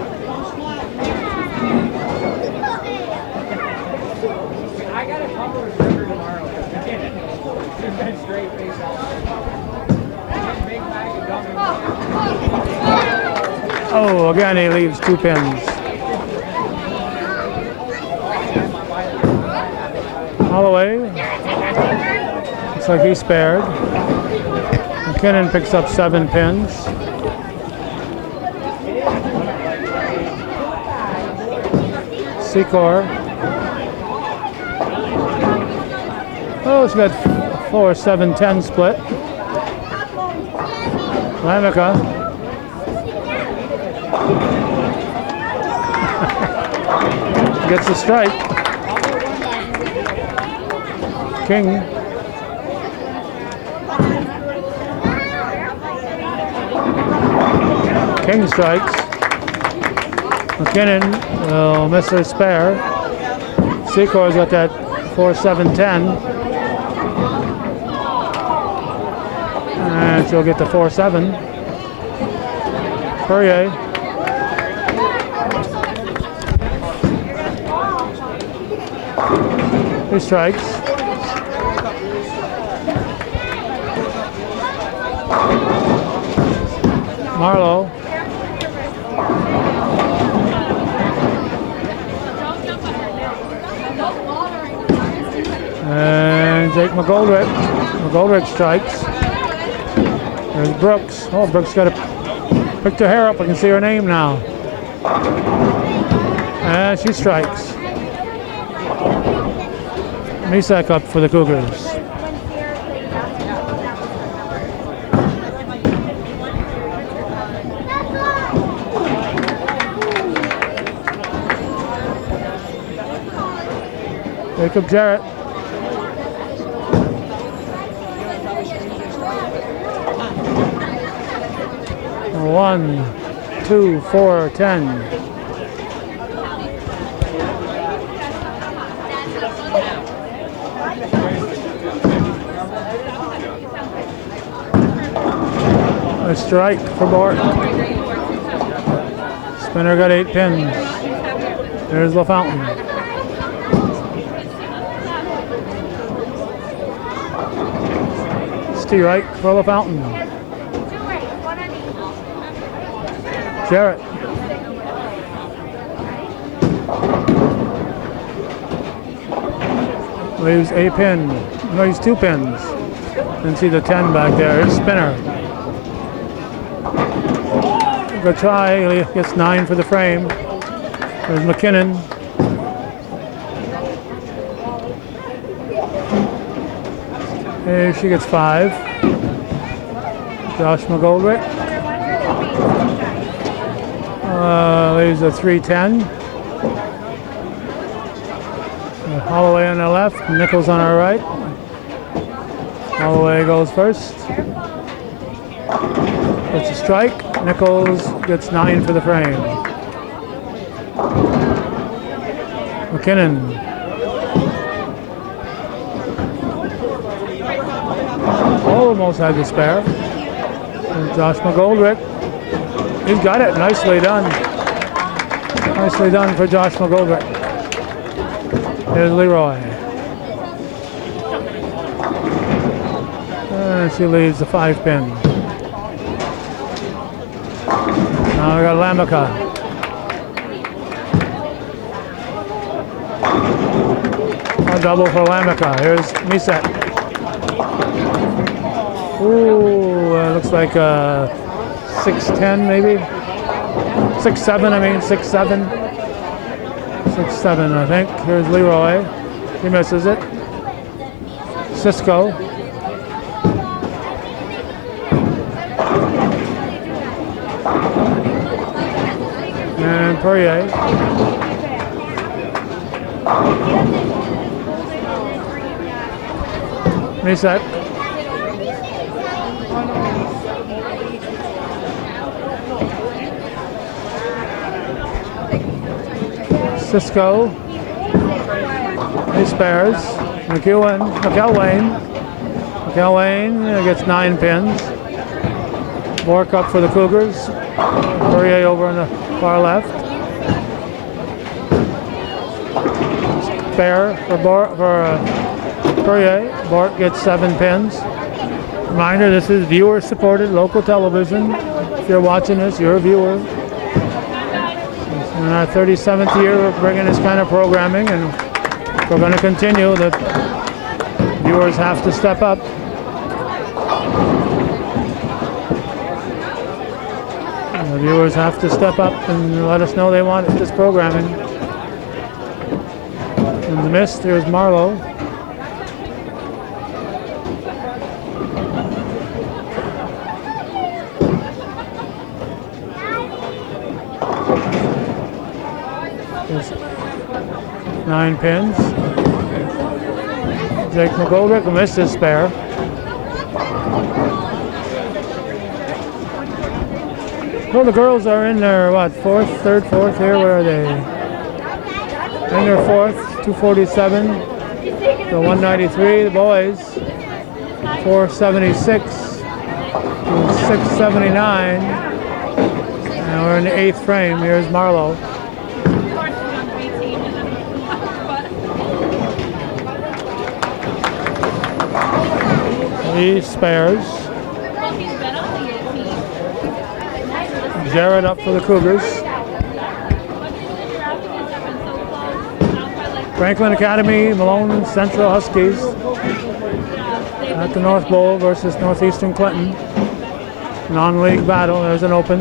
Oh, again he leaves 2 pins. Holloway. Looks like he spared. McKinnon picks up 7 pins. Secor. Oh, it's got 4-7-10 split. Lamica. Gets a strike. King. King strikes. McKinnon will miss her spare. Secor's got that 4-7-10. And she'll get the 4-7. Courier. He strikes. Marlowe. And Jake McGoldrick. McGoldrick strikes. There's Brooks. Oh, Brooks got picked her hair up. I can see her name now. And she strikes. Misak up for the Cougars. Jacob Jarrett. One, 2, 4, 10. A strike for Bort. Spinner got 8 pins. There's LaFountain. Right for LaFountain. Jarrett. Leaves a pin. No, he's 2 pins. Didn't see the 10 back there. Here's Spinner. Good try. He gets 9 for the frame. There's McKinnon. Here she gets 5. Josh McGoldrick leaves a 3-10. Holloway on the left, Nichols on our right. Holloway goes first. It's a strike. Nichols gets 9 for the frame. McKinnon. Almost had the spare. And Josh McGoldrick. He's got it. Nicely done. Nicely done for Josh McGoldrick. Here's Leroy. And she leaves the 5 pin. Now we got Lamica. A double for Lamica. Here's Misak. Ooh, looks like 6-10 maybe. 6-7, I mean, 6-7. 6-7, I think. Here's Leroy. He misses it. Cisco. And Perrier. Misak. Cisco. He spares. McElwain gets 9 pins. Bork up for the Cougars. Perrier over on the far left. Spare for Perrier. Bork gets 7 pins. Reminder, this is viewer-supported local television. If you're watching this, you're a viewer. In our 37th year, we're bringing this kind of programming, and we're going to continue. The viewers have to step up. The viewers have to step up and let us know they want this programming. In the mist, there's Marlowe. There's 9 pins. Jake McGoldrick missed his spare. Well, the girls are in their, third, fourth here? Where are they? In their 4th, 247 to 193. The boys, 476 to 679. And we're in the 8th frame. Here's Marlowe. He spares. Jarrett up for the Cougars. Franklin Academy, Malone Central Huskies at the North Bowl versus Northeastern Clinton. Non-league battle. There's an open.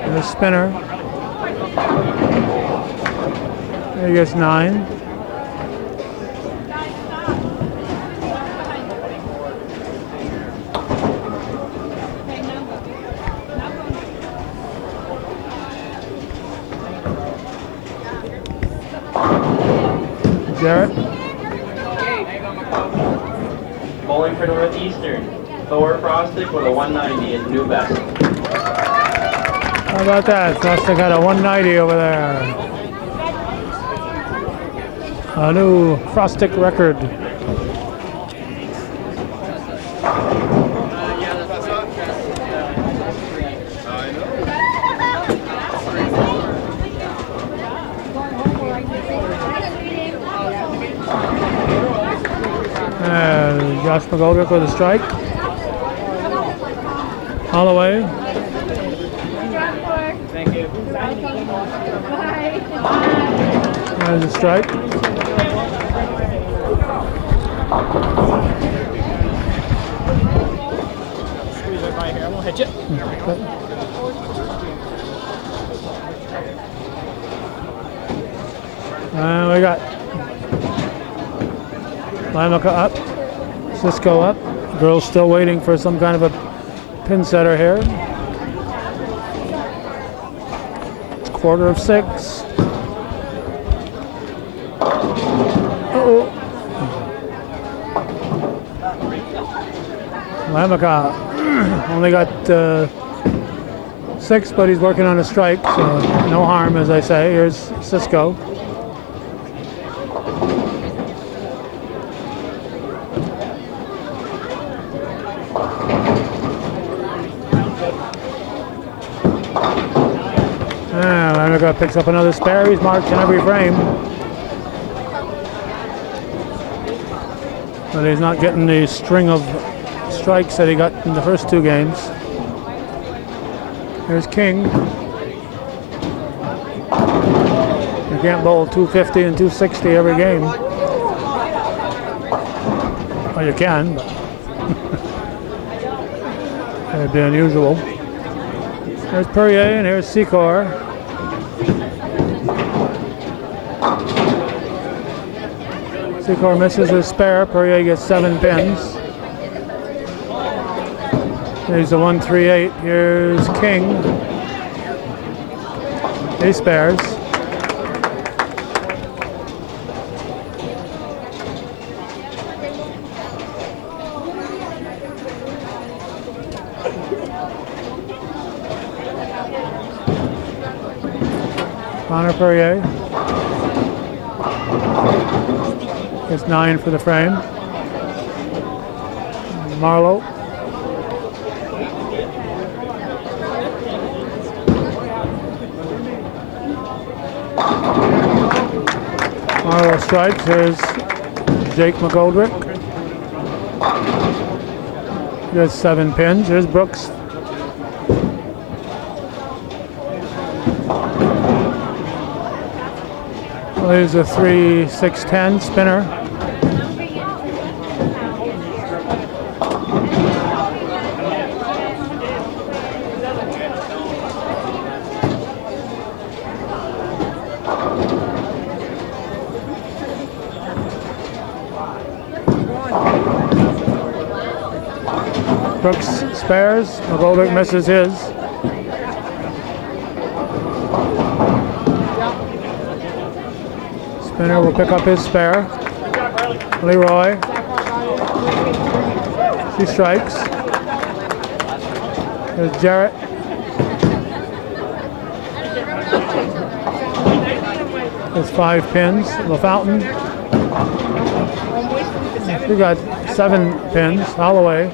There's a spinner. There he gets 9. Jarrett. Bowling for Northeastern, Thor Frostic with a 190 is new best. How about that? Frostic got a 190 over there. A new Frostic record. Josh McGoldrick with a strike. Holloway. Thank you. There's a strike. Squeeze it right here. I won't hit you. And we got Lamaka up, Cisco up. Girls still waiting for some kind of a pin setter here. It's 5:45. Uh-oh. Lamaka only got 6, but he's working on a strike, so no harm, as I say. Here's Cisco. Lamaka picks up another spare. He's marked in every frame, but he's not getting the string of strikes that he got in the first 2 games. Here's King. You can't bowl 250 and 260 every game. Well, you can, but that'd be unusual. There's Perrier and here's Secor. Secor misses his spare. Perrier gets 7 pins. There's a 138. Here's King. He spares. Connor Perrier. Gets 9 for the frame. Marlowe. Marlowe strikes. Here's Jake McGoldrick. He has 7 pins. Here's Brooks. Well, here's a 3-6-10 spinner. Brooks spares. McGoldrick misses his. Spinner will pick up his spare. Leroy. She strikes. There's Jarrett. There's 5 pins. LaFountain. We got 7 pins. Holloway.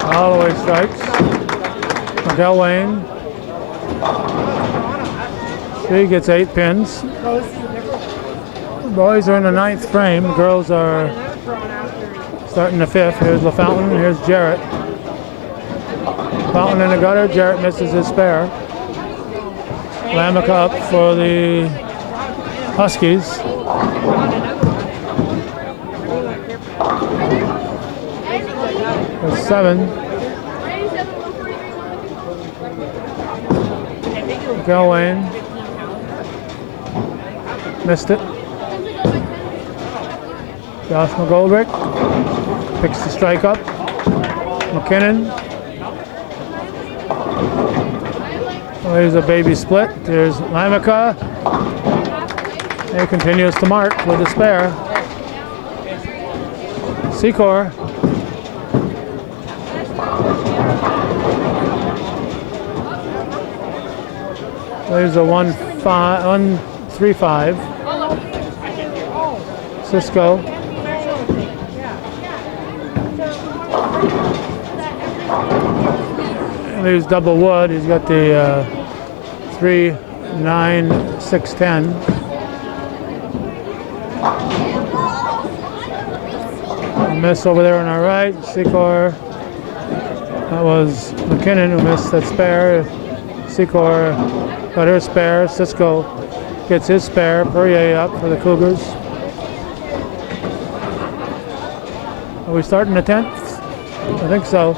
Holloway strikes. McElwain. She gets 8 pins. Boys are in the 9th frame. Girls are starting the 5th. Here's LaFountain. Here's Jarrett. Fountain in the gutter. Jarrett misses his spare. Lamica up for the Huskies. There's 7. Galwayne. Missed it. Josh McGoldrick picks the strike up. McKinnon. Well, there's a baby split. There's Lamica. He continues to mark with a spare. Secor. There's a 1-3-5. Cisco. And there's double wood. He's got the 3-9-6-10. A miss over there on our right. Secor. That was McKinnon who missed that spare. Secor got her spare. Cisco gets his spare. Perrier up for the Cougars. Are we starting the 10th? I think so.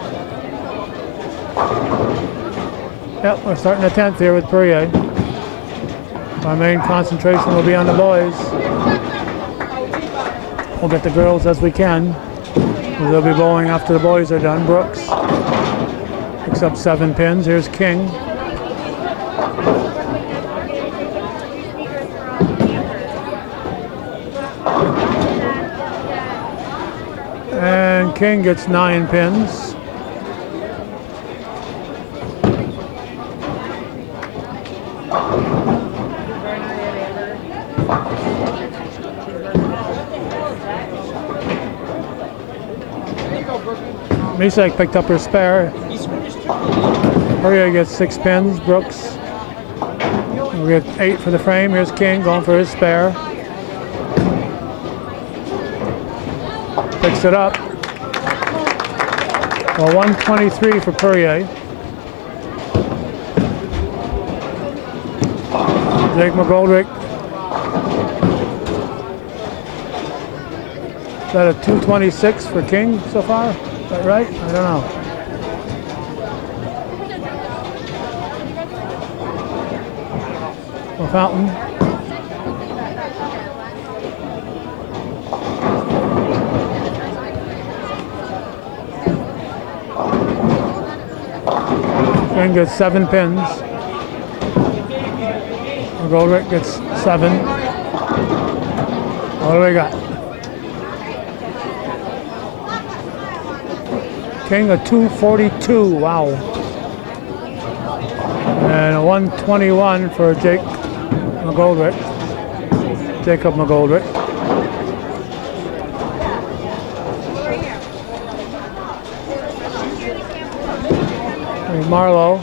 Yep, we're starting the 10th here with Perrier. Our main concentration will be on the boys. We'll get the girls as we can. They'll be bowling after the boys are done. Brooks picks up 7 pins. Here's King. And King gets 9 pins. Misek picked up her spare. Perrier gets 6 pins. Brooks. We get 8 for the frame. Here's King going for his spare. Picks it up. Well, 123 for Perrier. Jake McGoldrick. Is that a 226 for King so far? Is that right? I don't know. Well, Fountain. King gets 7 pins. McGoldrick gets 7. What do we got? King a 242. Wow. And a 121 for Jake McGoldrick. Jacob McGoldrick. Marlowe,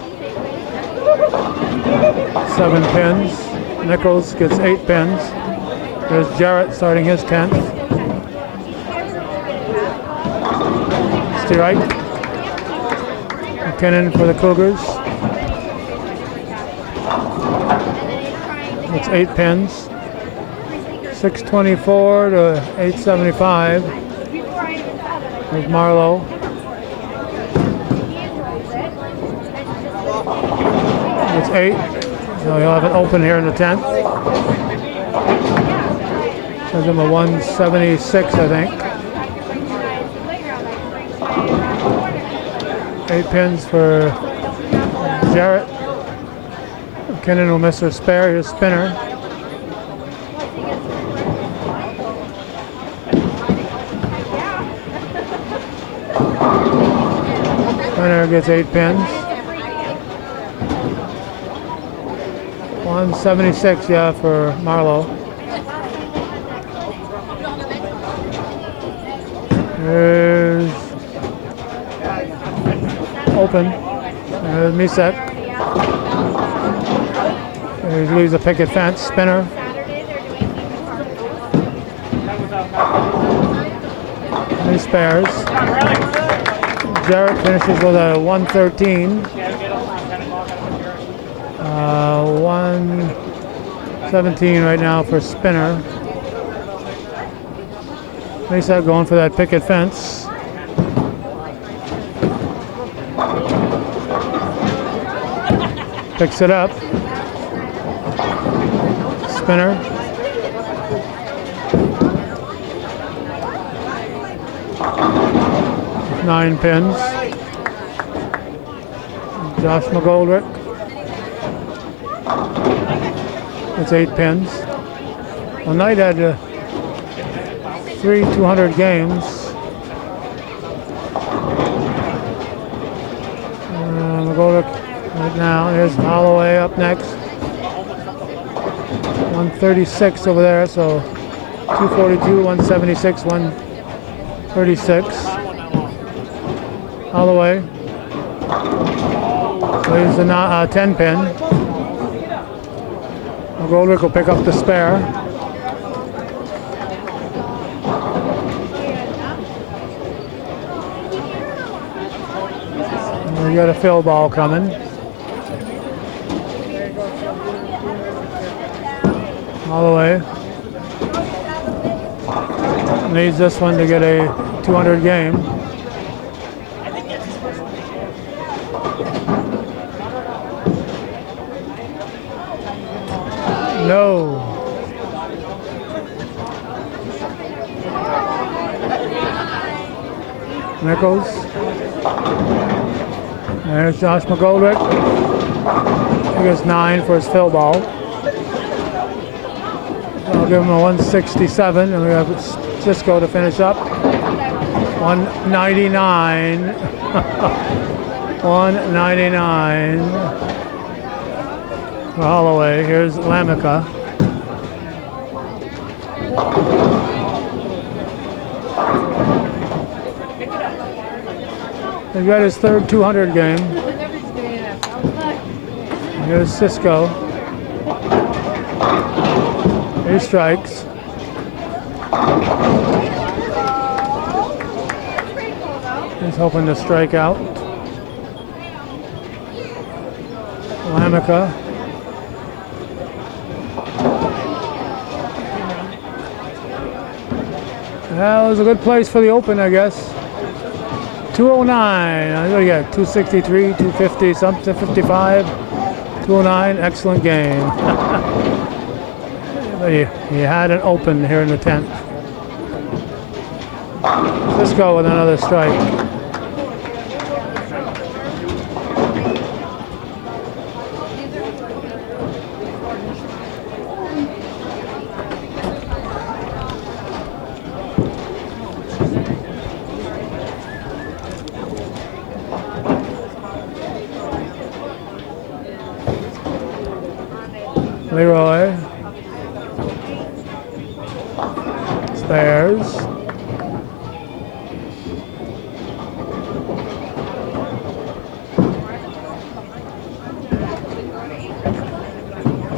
7 pins. Nichols gets 8 pins. There's Jarrett starting his 10th. Strike. McKinnon for the Cougars. It's 8 pins. 624 to 875. There's Marlowe. It's 8, so he'll have it open here in the 10th. Gives him a 176, I think. 8 pins for Jarrett. McKinnon will miss her spare, his spinner. Spinner gets 8 pins. 176, yeah, for Marlowe. There's open. There's Misek. There's Louisa Pickett Fence, spinner. Any spares. Jarrett finishes with a 113. 1 17 right now for Spinner. Mesa going for that picket fence. Picks it up. Spinner. Nine pins. Josh McGoldrick. It's 8 pins. Well, Knight had 3 200 games. McGoldrick right now. Here's Holloway up next. 136 over there, so 242, 176, 136. Holloway. Here's the 10 pin. McGoldrick will pick up the spare. And we got a fill ball coming. Holloway needs this one to get a 200 game. No. Nichols. There's Josh McGoldrick. He gets 9 for his fill ball. I'll give him a 167, and we have Cisco to finish up. 199. 199. For Holloway. Here's Lamica. He got his third 200 game. Here's Cisco. He strikes. He's hoping to strike out. Lamica. That was a good place for the open, I guess. 209. What do you got? 263, 250, something, 55, 209. Excellent game. He had an open here in the 10th. Cisco with another strike. Leroy. Spares.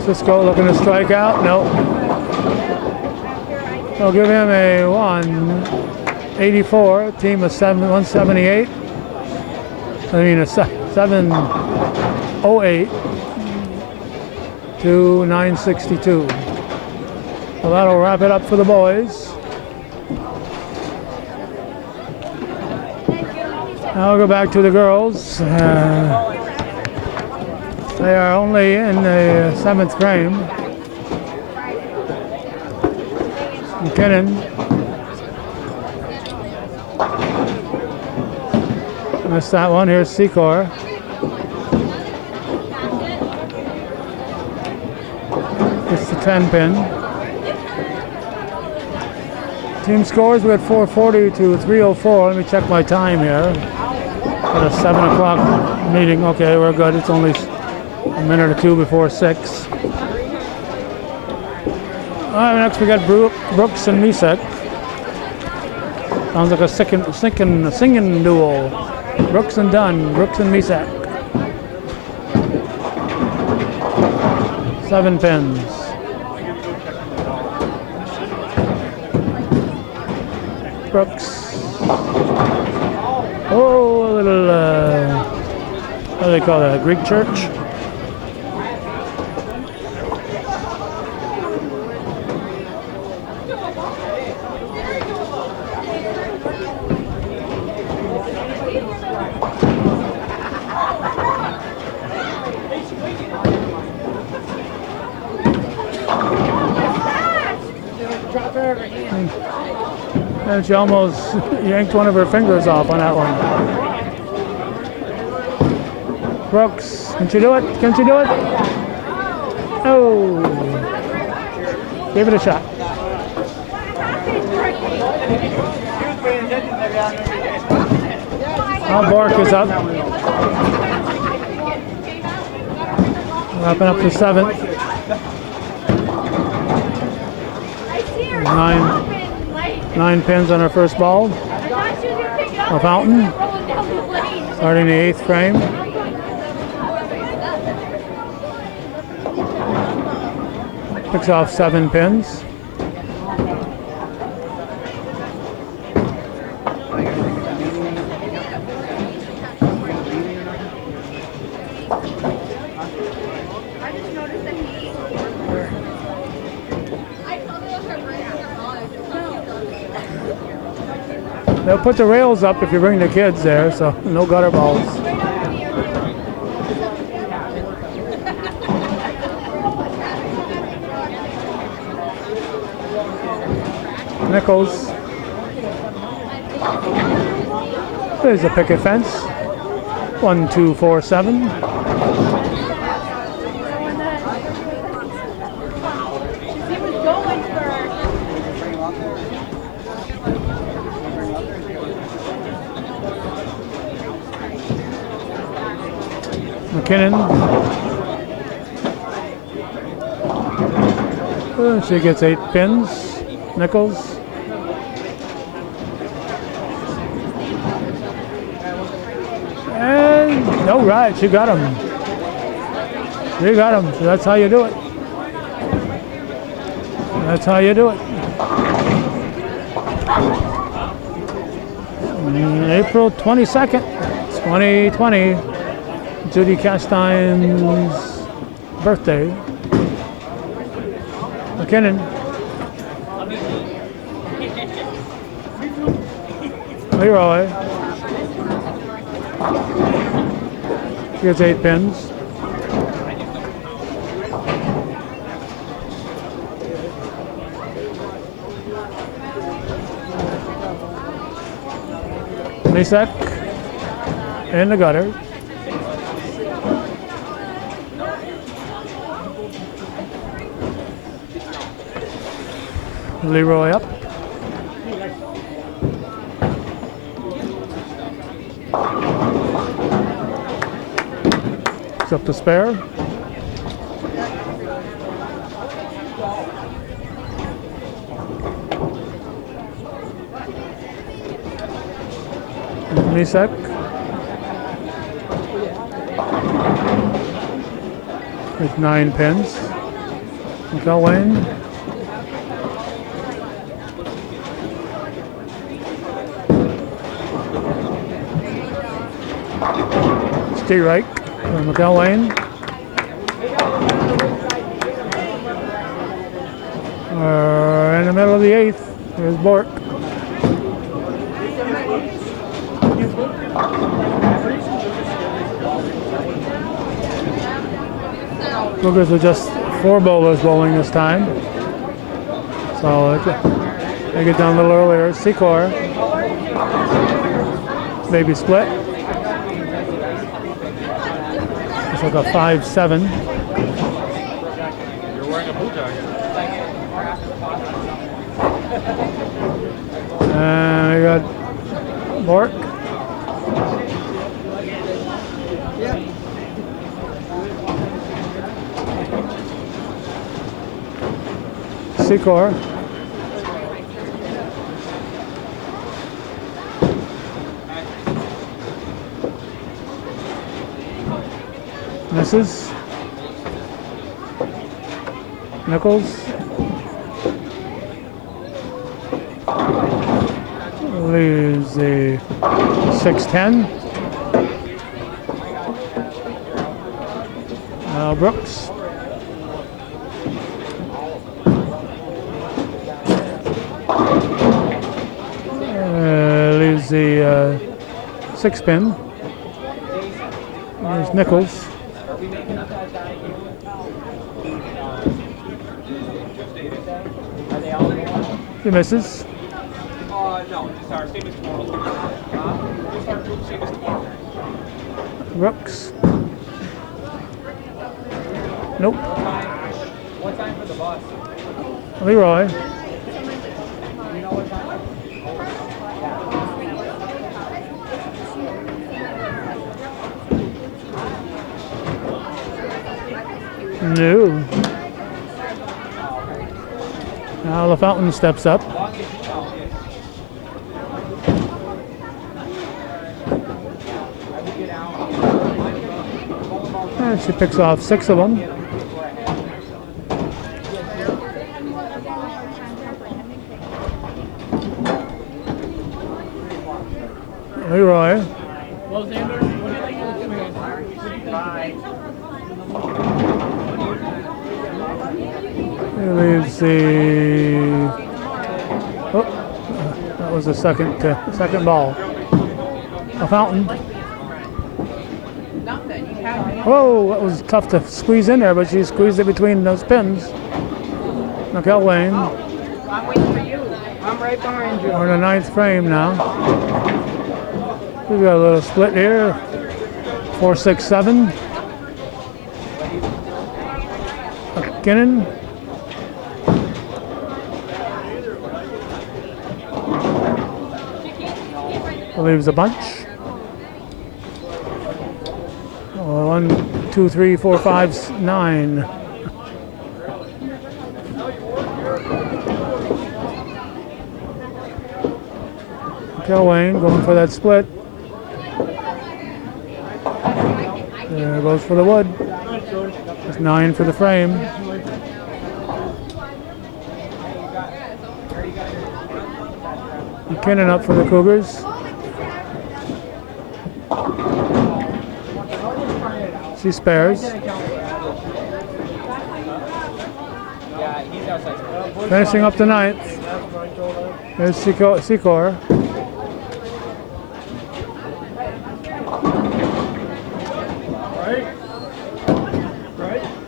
Cisco looking to strike out. Nope. I'll give him a 184. Team of 178. I mean a 708 to 962. So that'll wrap it up for the boys. Now we'll go back to the girls. They are only in the 7th frame. McKinnon. Missed that one. Here's Secor. It's the 10 pin. Team scores, we had 440 to 304. Let me check my time here. Got a 7 o'clock meeting. Okay, we're good. It's only a minute or two before 6. All right, next we got Brooks and Misek. Sounds like a singing duo. Brooks and Dunn, Brooks and Misek. 7 pins. Brooks. Oh, a little, what do they call that, Greek church? And she almost yanked one of her fingers off on that one. Brooks, can she do it? Can she do it? Oh, give it a shot. Now Bork is up. Wrapping up the 7th. 9 pins on her first ball. A fountain. Starting the 8th frame. Picks off 7 pins. They'll put the rails up if you bring the kids there, so no gutter balls. Nichols. There's a picket fence. 1, 2, 4, 7. McKinnon. She gets 8 pins. Nichols. And no, right, she got him. She got him. So that's how you do it. That's how you do it. April 22nd, 2020. Judy Castine's birthday. McKinnon. Leroy. He gets 8 pins. Lisek in the gutter. Leroy up. It's up to spare. Lisek. With 9 pins. McElwain. Reich for McElwain. In the middle of the 8th, here's Bork. Cougars are just 4 bowlers bowling this time. So they get down a little earlier. Secor. Baby split. It's like a 5-7. You're wearing a boot jacket. And we got Bork. Secor. Misses. Nichols. Leaves the 6-10. Now Brooks. Leaves the 6-pin. There's Nichols. He misses. No, just our same as tomorrow. Just our group same as tomorrow. Brooks. Nope. What time for the bus? Leroy. No. Now the fountain steps up. And she picks off 6 of them. Leroy. He leaves the. Oh, that was the second ball. A fountain. Whoa, that was tough to squeeze in there, but she squeezed it between those pins. McElwain. I'm waiting for you. I'm right behind you. We're in the 9th frame now. We've got a little split here. 4-6-7. McKinnon. Leaves a bunch. 1, 2, 3, 4, 5, 9. McElwain going for that split. There goes for the wood. That's 9 for the frame. McKinnon up for the Cougars. She spares. Finishing up the 9th. There's Secor.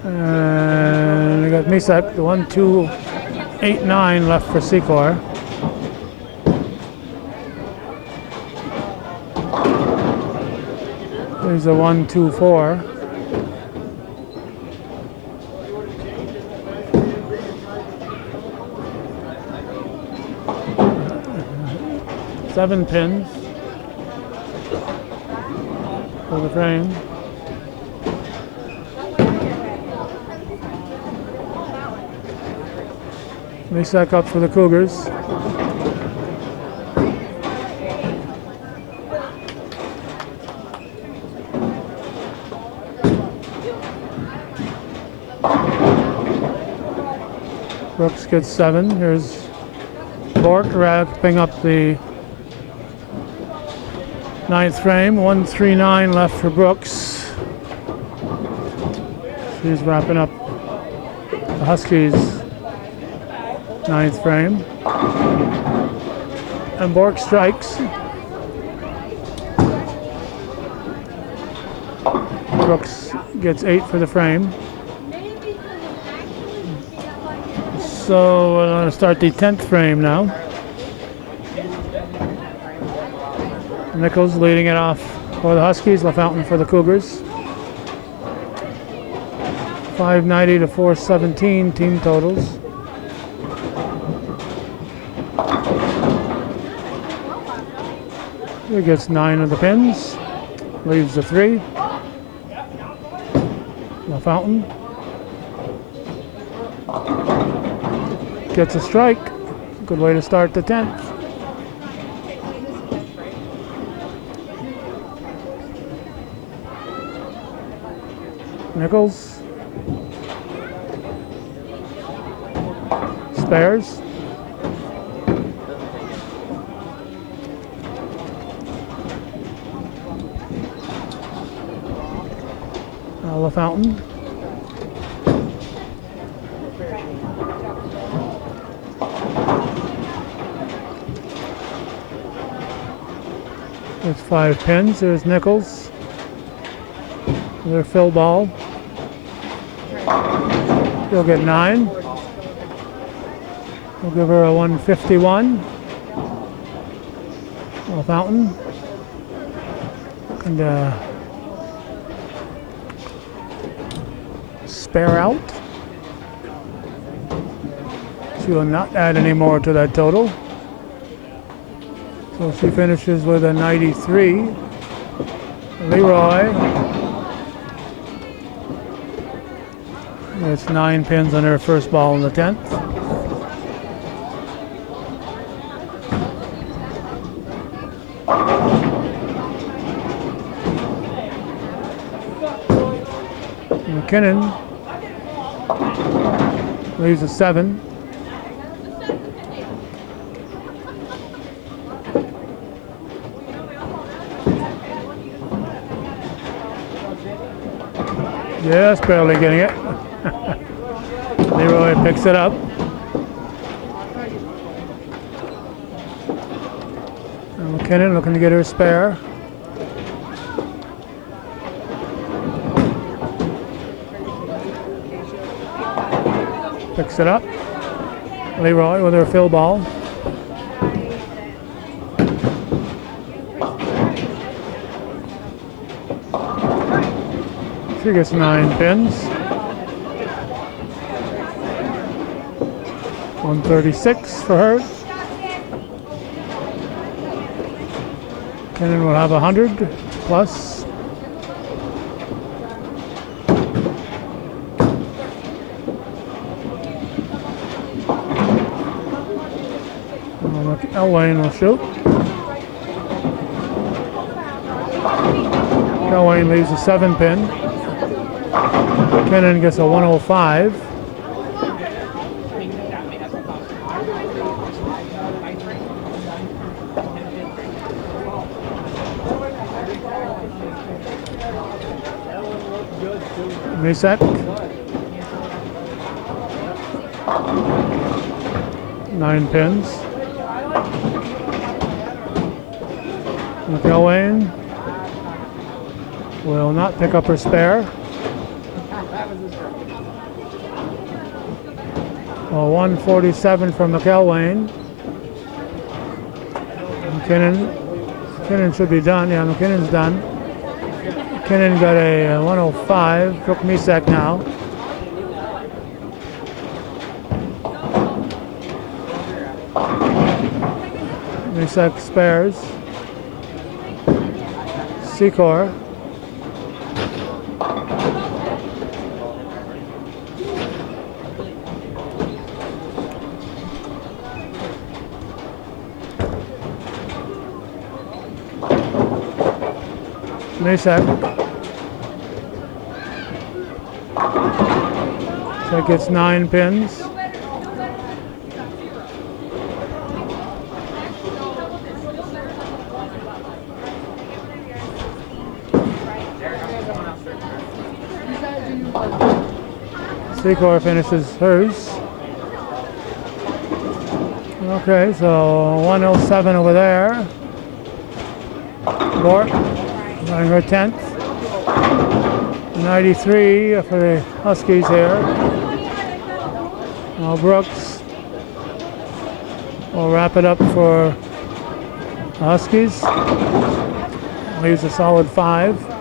And we got Misak, the 1, 2, 8, 9 left for Secor. There's a 1, 2, 4. Seven pins for the frame. Misak up for the Cougars. Brooks gets 7. Here's Bork wrapping up the 9th frame. 1-3-9 left for Brooks. She's wrapping up the Huskies' 9th frame. And Bork strikes. Brooks gets 8 for the frame. So we're going to start the 10th frame now. Nichols leading it off for the Huskies, LaFountain for the Cougars. 590 to 417 team totals. He gets 9 of the pins, leaves the 3. LaFountain gets a strike. Good way to start the 10th. Nichols spares. LaFountain. There's 5 pins. There's Nichols. Their fill ball. She'll get 9. We'll give her a 151. A fountain. And spare out. She will not add any more to that total. So she finishes with a 93. Leroy. It's 9 pins on her first ball in the 10th. McKinnon leaves a 7. Just barely getting it. Leroy picks it up. And McKinnon looking to get her spare. Picks it up. Leroy with her fill ball. She gets 9 pins. 136 for her. Kennan will have 100 plus. Elwayne will shoot. Elwayne leaves a 7 pin. Kennan gets a 105. Reset. 9 pins. McElwain will not pick up her spare. A 147 from McElwain. McKinnon should be done. Yeah, McKinnon's done. McKinnon got a 105. Took Misak now. Misak spares. Secor. Misak. So it gets 9 pins. Secor finishes hers. Okay, so 107 over there. Bork running her 10th. 93 for the Huskies here. Now Brooks will wrap it up for the Huskies. Leaves a solid 5.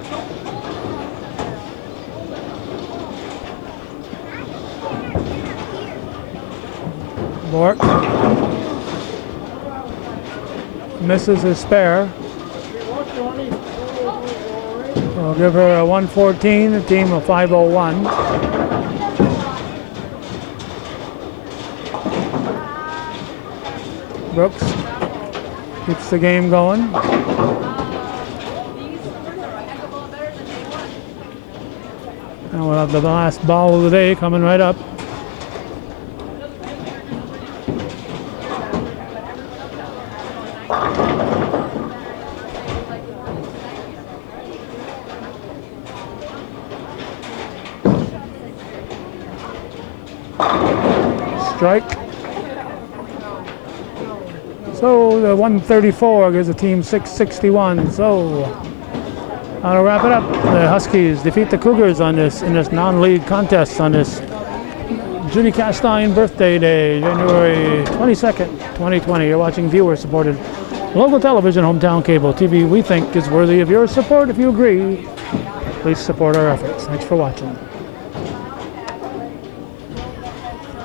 Bork misses his spare. We'll give her a 114, a team of 501. Brooks keeps the game going. And we'll have the last ball of the day coming right up. Strike. So the 134 gives the team 661. So To wrap it up, the Huskies defeat the Cougars in this non-league contest on this Judy Castine birthday day, January 22nd, 2020. You're watching viewer-supported local television, hometown cable TV. We think is worthy of your support. If you agree, please support our efforts. Thanks for watching.